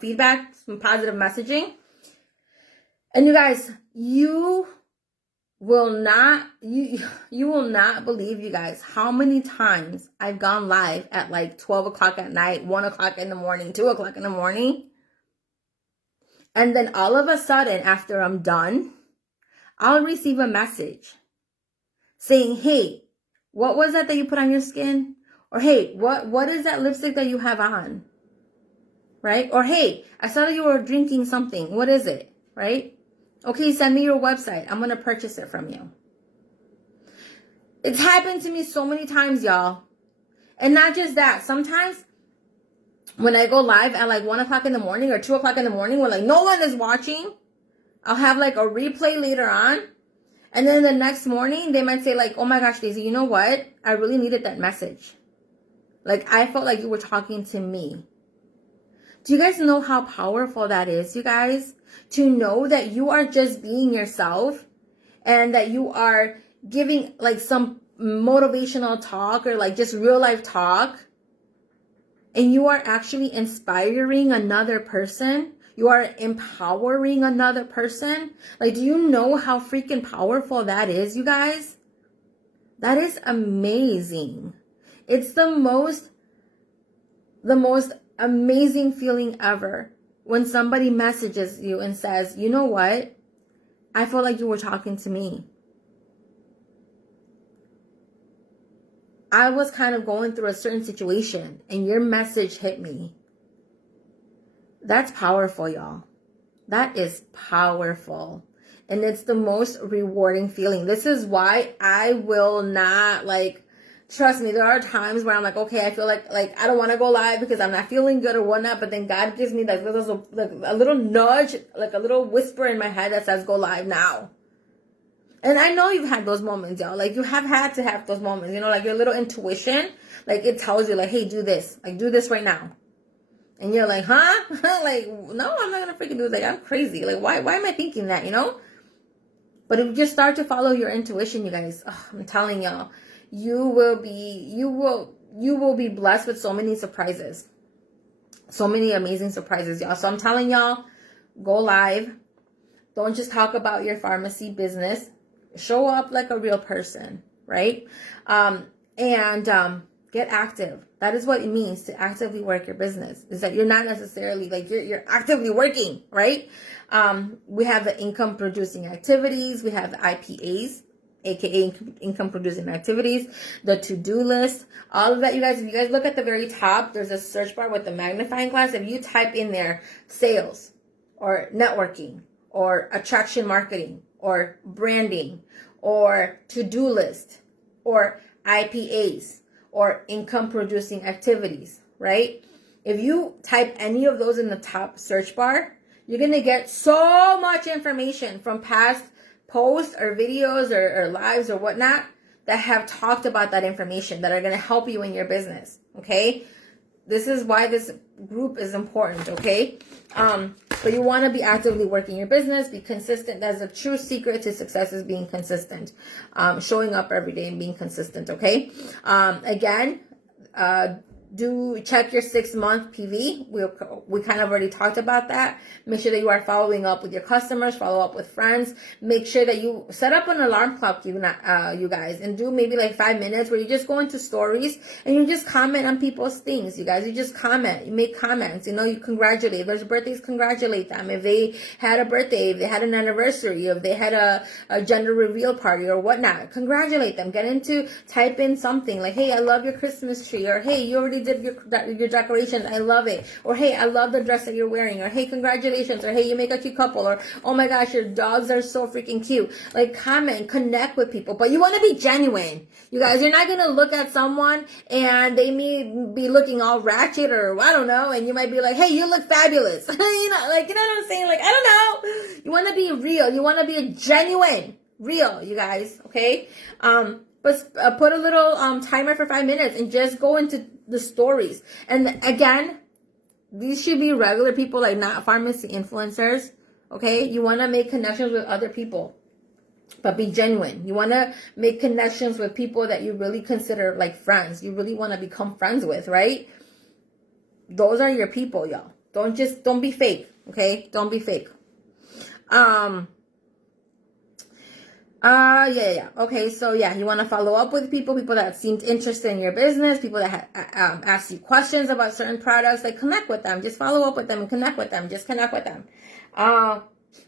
feedback, some positive messaging. And you guys, you will not believe, you guys, how many times I've gone live at like 12 o'clock at night, 1 o'clock in the morning, 2 o'clock in the morning. And then all of a sudden, after I'm done, I'll receive a message saying, hey, what was that you put on your skin? Or hey, what is that lipstick that you have on? Right? Or hey, I saw that you were drinking something. What is it? Right? Okay, send me your website. I'm going to purchase it from you. It's happened to me so many times, y'all. And not just that. Sometimes when I go live at like 1 o'clock in the morning or 2 o'clock in the morning when like no one is watching, I'll have like a replay later on. And then the next morning, they might say like, oh my gosh, Daisy, you know what? I really needed that message. Like I felt like you were talking to me. Do you guys know how powerful that is, you guys? To know that you are just being yourself and that you are giving like some motivational talk or like just real life talk, and you are actually inspiring another person. You are empowering another person. Like, do you know how freaking powerful that is, you guys? That is amazing. It's the most amazing feeling ever when somebody messages you and says, you know what? I felt like you were talking to me. I was kind of going through a certain situation and your message hit me. That's powerful, y'all. That is powerful. And it's the most rewarding feeling. This is why I will not trust me, there are times where I'm like, okay, I feel like I don't want to go live because I'm not feeling good or whatnot. But then God gives me like a little nudge, like a little whisper in my head that says, go live now. And I know you've had those moments, y'all. Like you have had to have those moments, like your little intuition, like it tells you like, hey, do this, like do this right now. And you're like, huh? Like, no, I'm not going to freaking do it. Like, I'm crazy. Like, why am I thinking that, But if you just start to follow your intuition, you guys, I'm telling y'all, you will be blessed with so many surprises. So many amazing surprises, y'all. So I'm telling y'all, go live. Don't just talk about your pharmacy business. Show up like a real person, right? And get active. That is what it means to actively work your business. Is that you're not necessarily like you're actively working, right? We have the income producing activities. We have the IPAs, aka income producing activities, the to-do list, all of that, you guys. If you guys look at the very top, there's a search bar with the magnifying glass. If you type in there sales or networking or attraction marketing or branding or to-do list or IPAs or income producing activities, right? If you type any of those in the top search bar, you're going to get so much information from past posts or videos or lives or whatnot that have talked about that information that are going to help you in your business. Okay. This is why this group is important. Okay. But you want to be actively working your business, be consistent. That's a true secret to success, is being consistent, showing up every day and being consistent. Okay. Again, do check your 6-month PV. We kind of already talked about that. Make sure that you are following up with your customers, follow up with friends. Make sure that you set up an alarm clock, you guys, and do maybe like 5 minutes where you just go into stories and you just comment on people's things, you guys. You just comment, you make comments, you congratulate. If there's birthdays, congratulate them. If they had a birthday, if they had an anniversary, if they had a gender reveal party or whatnot, congratulate them. Type in something like, hey, I love your Christmas tree, or hey, you already did your decorations, I love it, or hey, I love the dress that you're wearing, or hey, congratulations, or hey, you make a cute couple, or oh my gosh, your dogs are so freaking cute. Like, comment, connect with people, but you want to be genuine, you guys. You're not gonna look at someone and they may be looking all ratchet, or I don't know, and you might be like, hey, you look fabulous. you know what I'm saying? Like, I don't know. You want to be real. You want to be genuine, real, you guys. Okay. But put a little timer for 5 minutes and just go into the stories. And again, these should be regular people, like not pharmacy influencers. Okay, you want to make connections with other people, but be genuine. You want to make connections with people that you really consider like friends. You really want to become friends with, right? Those are your people, y'all. Don't be fake. Okay, don't be fake. Yeah. Okay, so yeah, you want to follow up with people that seemed interested in your business, people that asked you questions about certain products. Like, connect with them. Just follow up with them and connect with them. Just connect with them.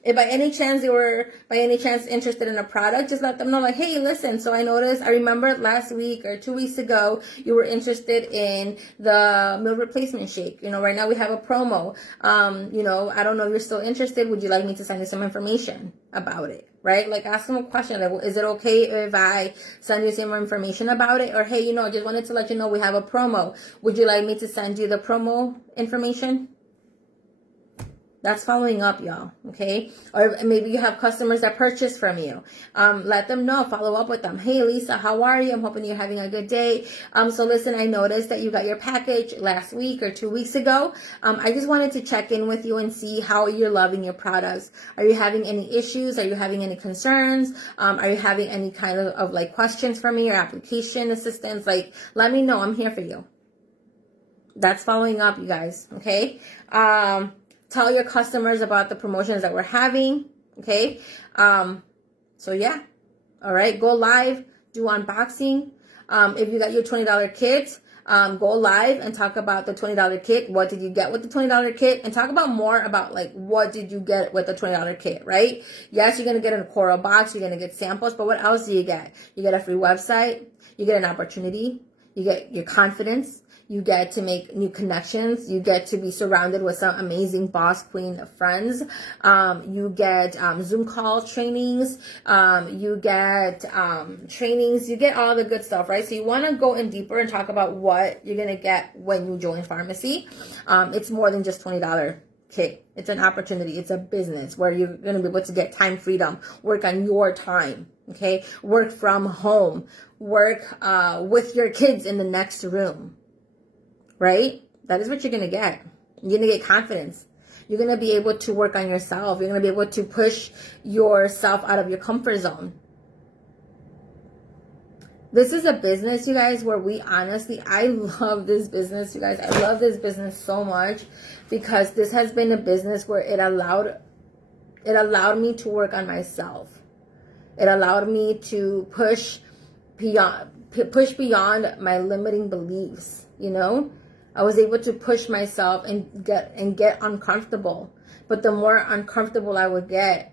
If by any chance they were interested in a product, just let them know, like, hey, listen, so I remember last week or 2 weeks ago, you were interested in the meal replacement shake. Right now we have a promo. I don't know if you're still interested. Would you like me to send you some information about it? Right? Like, ask them a question. Like, is it okay if I send you some information about it? Or, hey, just wanted to let you know we have a promo. Would you like me to send you the promo information? That's following up, y'all, okay? Or maybe you have customers that purchase from you. Let them know, follow up with them. Hey, Lisa, how are you? I'm hoping you're having a good day. So listen, I noticed that you got your package last week or 2 weeks ago. I just wanted to check in with you and see how you're loving your products. Are you having any issues? Are you having any concerns? Are you having any kind of like questions for me or application assistance? Like, let me know. I'm here for you. That's following up, you guys, okay? Tell your customers about the promotions that we're having, okay? So yeah, all right, go live, do unboxing. If you got your $20 kit, go live and talk about the $20 kit. What did you get with the $20 kit? And talk about more about like, what did you get with the $20 kit, right? Yes, you're going to get a Coral box, you're going to get samples, but what else do you get? You get a free website, you get an opportunity, you get your confidence, you get to make new connections. You get to be surrounded with some amazing boss queen friends. You get Zoom call trainings. You get trainings. You get all the good stuff, right? So you want to go in deeper and talk about what you're going to get when you join pharmacy. It's more than just $20 kit. It's an opportunity. It's a business where you're going to be able to get time freedom, work on your time, okay? Work from home, work with your kids in the next room. Right? That is what you're going to get. You're going to get confidence. You're going to be able to work on yourself. You're going to be able to push yourself out of your comfort zone. This is a business, you guys, where I love this business, you guys. I love this business so much because this has been a business where it allowed me to work on myself. It allowed me to push beyond my limiting beliefs, I was able to push myself and get uncomfortable. But the more uncomfortable I would get,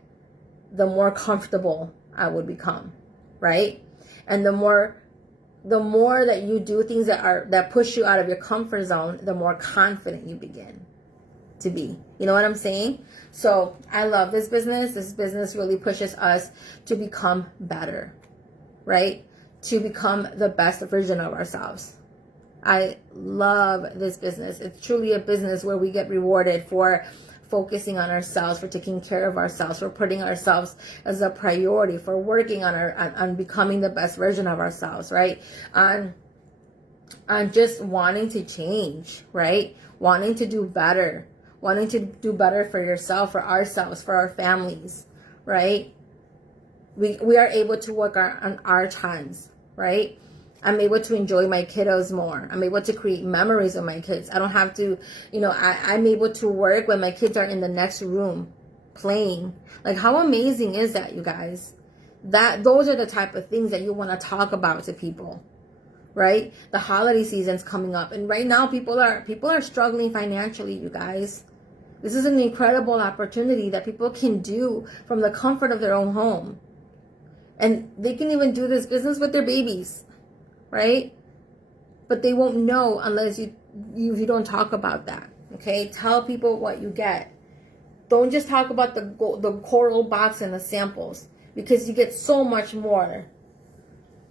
the more comfortable I would become, right? And the more that you do things that push you out of your comfort zone, the more confident you begin to be. You know what I'm saying? So I love this business. This business really pushes us to become better, right? To become the best version of ourselves. I love this business. It's truly a business where we get rewarded for focusing on ourselves, for taking care of ourselves, for putting ourselves as a priority, for working on becoming the best version of ourselves, right? On just wanting to change, right? Wanting to do better for yourself, for ourselves, for our families, right? We are able to work on our times, right? I'm able to enjoy my kiddos more. I'm able to create memories with my kids. I don't have to, I'm able to work when my kids are in the next room playing. Like, how amazing is that, you guys? Those are the type of things that you want to talk about to people, right? The holiday season's coming up, and right now people are struggling financially, you guys. This is an incredible opportunity that people can do from the comfort of their own home. And they can even do this business with their babies, right? But they won't know unless you don't talk about that, okay? Tell people what you get. Don't just talk about the coral box and the samples, because you get so much more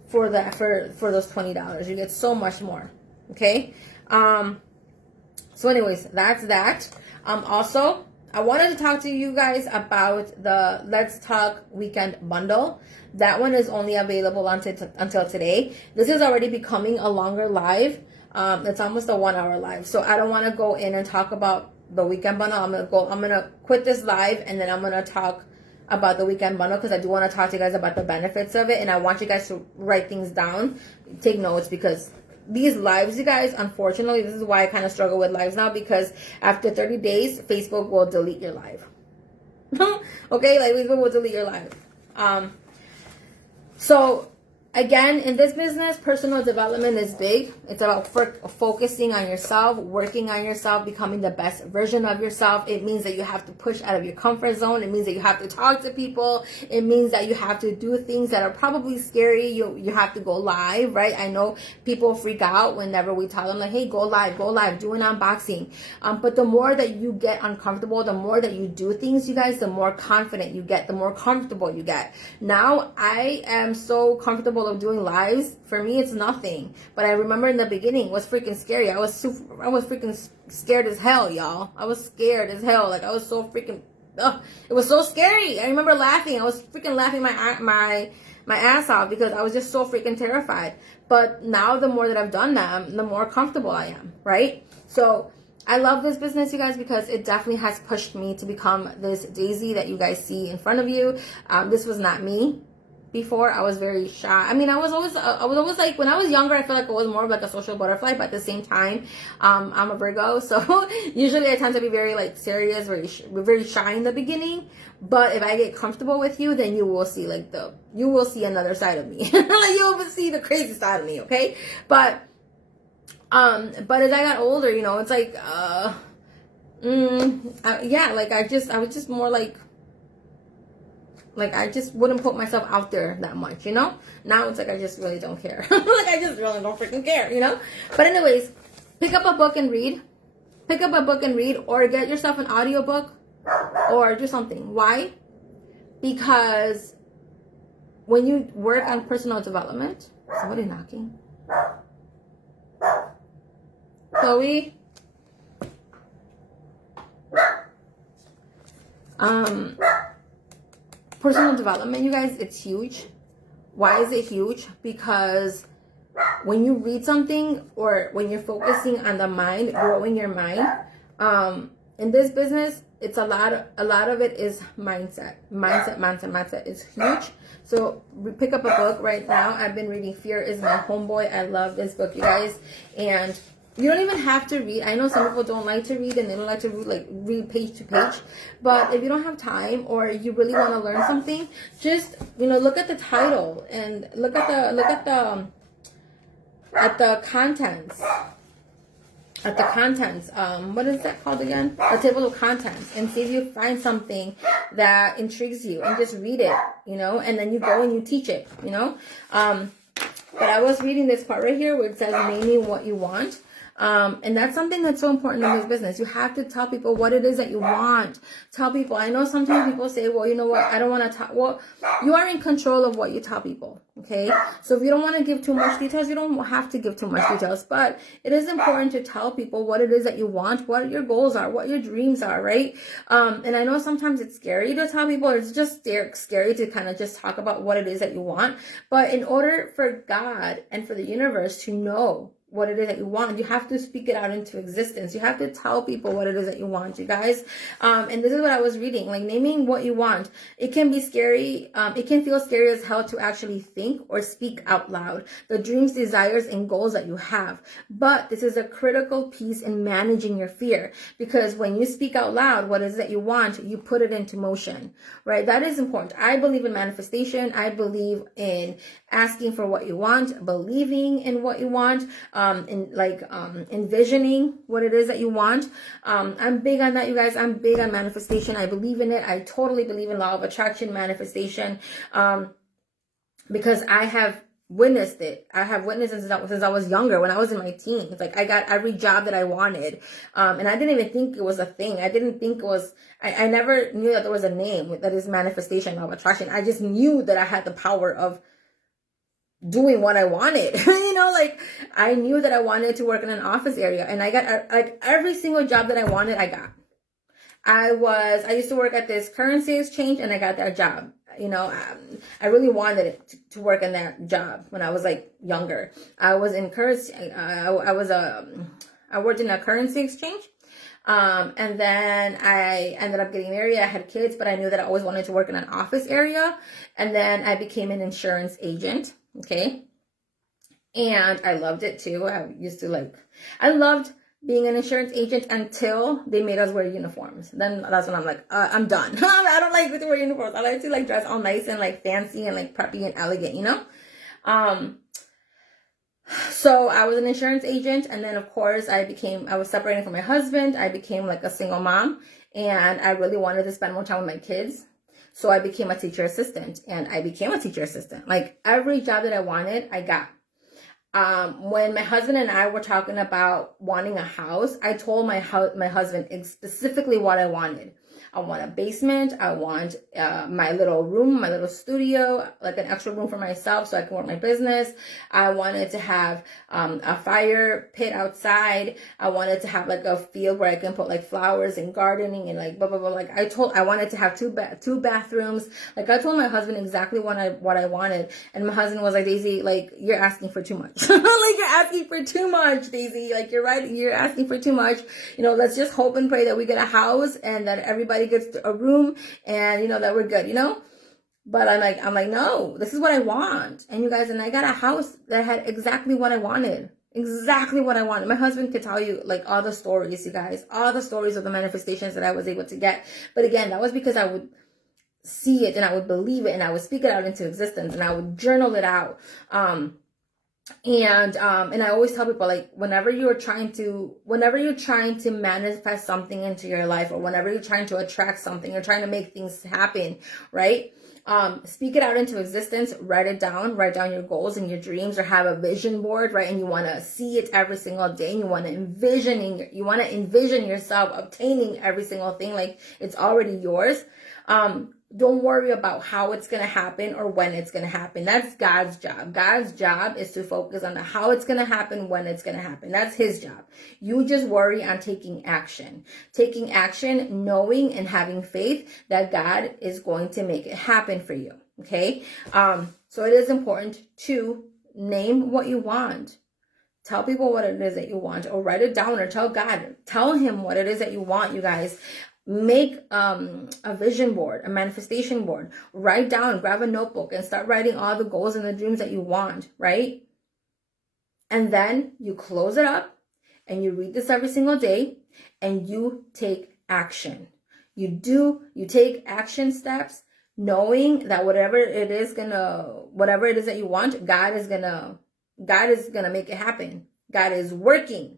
for that, for those $20. You get so much more, okay? So anyways, that's that. Also, I wanted to talk to you guys about the Let's Talk Weekend Bundle. That one is only available until today. This is already becoming a longer live. It's almost a 1 hour live. So I don't want to go in and talk about the weekend bundle. I'm gonna quit this live, and then I'm gonna talk about the weekend bundle, because I do want to talk to you guys about the benefits of it, and I want you guys to write things down, take notes, because these lives, you guys, unfortunately, this is why I kind of struggle with lives now, because after 30 days, Facebook will delete your live. Okay, like Facebook will delete your live. So again, in this business, personal development is big. It's about focusing on yourself, working on yourself, becoming the best version of yourself. It means that you have to push out of your comfort zone. It means that you have to talk to people. It means that you have to do things that are probably scary. You have to go live, right? I know people freak out whenever we tell them, like, hey, go live, do an unboxing. But the more that you get uncomfortable, the more that you do things, you guys, the more confident you get, the more comfortable you get. Now, I am so comfortable of doing lives. For me, it's nothing. But I remember in the beginning, it was freaking scary. I was freaking scared as hell, y'all. I was scared as hell. Like, I was so freaking, it was so scary. I remember laughing. I was freaking laughing my ass off, because I was just so freaking terrified. But now, the more that I've done that, the more comfortable I am, right? So I love this business, you guys, because it definitely has pushed me to become this Daisy that you guys see in front of you. This was not me before. I was very shy. I mean, I was always like, when I was younger, I feel like I was more of like a social butterfly, but at the same time, I'm a Virgo, so usually I tend to be very like serious, very shy in the beginning. But if I get comfortable with you, then you will see another side of me. Like, you will see the crazy side of me, okay? But as I got older, it's like, yeah, like I was just more like I just wouldn't put myself out there that much, Now it's like I just really don't care. Like, I just really don't freaking care, But anyways, pick up a book and read. Or get yourself an audiobook or do something. Why? Because when you work on personal development, somebody knocking. Chloe? Personal development, you guys, it's huge. Why is it huge? Because when you read something, or when you're focusing on the mind, growing your mind, in this business, it's a lot of it is mindset. Mindset is huge. So pick up a book right now. I've been reading Fear is My Homeboy. I love this book, you guys. And you don't even have to read. I know some people don't like to read, and they don't like to read page to page. But if you don't have time, or you really want to learn something, just look at the title and look at the contents. What is that called again? A table of contents, and see if you find something that intrigues you, and just read it, and then you go and you teach it, But I was reading this part right here where it says naming what you want. And that's something that's so important in this business. You have to tell people what it is that you want. Tell people. I know sometimes people say, well, you know what? I don't want to talk. Well, you are in control of what you tell people. Okay. So if you don't want to give too much details, you don't have to give too much details, but it is important to tell people what it is that you want, what your goals are, what your dreams are, right? And I know sometimes it's scary to tell people, it's just scary to kind of just talk about what it is that you want. But in order for God and for the universe to know what it is that you want, you have to speak it out into existence. You have to tell people what it is that you want, you guys. And this is what I was reading, like naming what you want. It can be scary. It can feel scary as hell to actually think or speak out loud the dreams, desires, and goals that you have. But this is a critical piece in managing your fear, because when you speak out loud what it is that you want, you put it into motion, right? That is important. I believe in manifestation. I believe in asking for what you want, believing in what you want, envisioning what it is that you want. I'm big on that, you guys. I'm big on manifestation. I believe in it. I totally believe in law of attraction, manifestation, because I have witnessed it. I have witnessed it since I was younger, when I was in my teens. Like, I got every job that I wanted. And I didn't even think it was a thing. I didn't think it was, I never knew that there was a name that is manifestation, law of attraction. I just knew that I had the power of doing what I wanted. Like, I knew that I wanted to work in an office area, and I got like every single job that I wanted, I got. I used to work at this currency exchange, and I got that job. I really wanted it to work in that job when I was like younger. I was in currency. I worked in a currency exchange. And then I ended up getting married. I had kids, but I knew that I always wanted to work in an office area. And then I became an insurance agent. Okay. And I loved it too. I loved being an insurance agent until they made us wear uniforms. Then that's when I'm like, I'm done. I don't like to wear uniforms. I like to like dress all nice and like fancy and like preppy and elegant, So I was an insurance agent, and then of course I was separating from my husband. I became like a single mom, and I really wanted to spend more time with my kids. So I became a teacher assistant, and I became a teacher assistant. Like, every job that I wanted, I got. When my husband and I were talking about wanting a house, I told my husband specifically what I wanted. I want a basement. I want my little room, my little studio, like an extra room for myself so I can work my business. I wanted to have a fire pit outside. I wanted to have like a field where I can put like flowers and gardening and like blah blah blah. Like, I wanted to have two bathrooms. Like, I told my husband exactly what I wanted, and my husband was like, Daisy, like, you're asking for too much. Like, you're asking for too much, Daisy. Like, you're right. You're asking for too much. Let's just hope and pray that we get a house and that everybody gets a room, and that we're good, But I'm like, no, this is what I want. And you guys, and I got a house that had exactly what I wanted. Exactly what I wanted. My husband could tell you like all the stories, you guys, all the stories of the manifestations that I was able to get. But again, that was because I would see it and I would believe it and I would speak it out into existence and I would journal it out. And I always tell people, like, whenever you're trying to manifest something into your life, or whenever you're trying to attract something or trying to make things happen, right? Speak it out into existence, write down your goals and your dreams, or have a vision board, right? And you want to see it every single day, and you want to envision yourself obtaining every single thing like it's already yours. Don't worry about how it's going to happen or when it's going to happen. That's God's job. God's job is to focus on how it's going to happen, when it's going to happen. That's his job. You just worry on taking action, knowing and having faith that God is going to make it happen for you. Okay. So it is important to name what you want. Tell people what it is that you want, or write it down, or tell him what it is that you want, you guys. Make a vision board, a manifestation board. Write down, grab a notebook and start writing all the goals and the dreams that you want, right? And then you close it up and you read this every single day and you take action. You take action steps, knowing that whatever it is that you want, God is gonna make it happen. God is working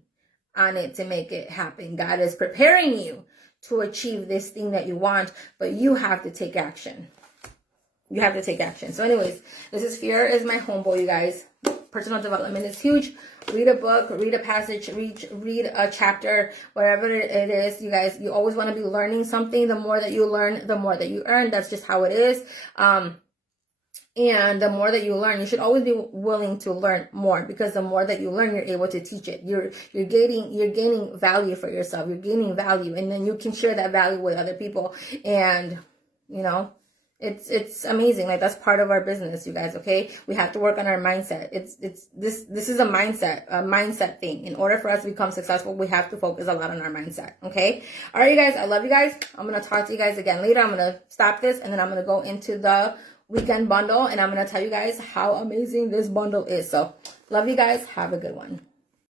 on it to make it happen. God is preparing you to achieve this thing that you want, but you have to take action. You have to take action. So anyways, this is Fear is My Homeboy, you guys. Personal development is huge. Read a book, read a passage, read a chapter, whatever it is, you guys. You always want to be learning something. The more that you learn, the more that you earn. That's just how it is. And the more that you learn, you should always be willing to learn more, because the more that you learn, you're able to teach it. You're gaining value for yourself. You're gaining value, and then you can share that value with other people. And It's amazing. Like, that's part of our business, you guys. Okay, we have to work on our mindset. This is a mindset thing. In order for us to become successful, we have to focus a lot on our mindset. Okay, all right, you guys. I love you guys. I'm gonna talk to you guys again later. I'm gonna stop this, and then I'm gonna go into the weekend bundle, and I'm gonna tell you guys how amazing this bundle is. So love you guys. Have a good one.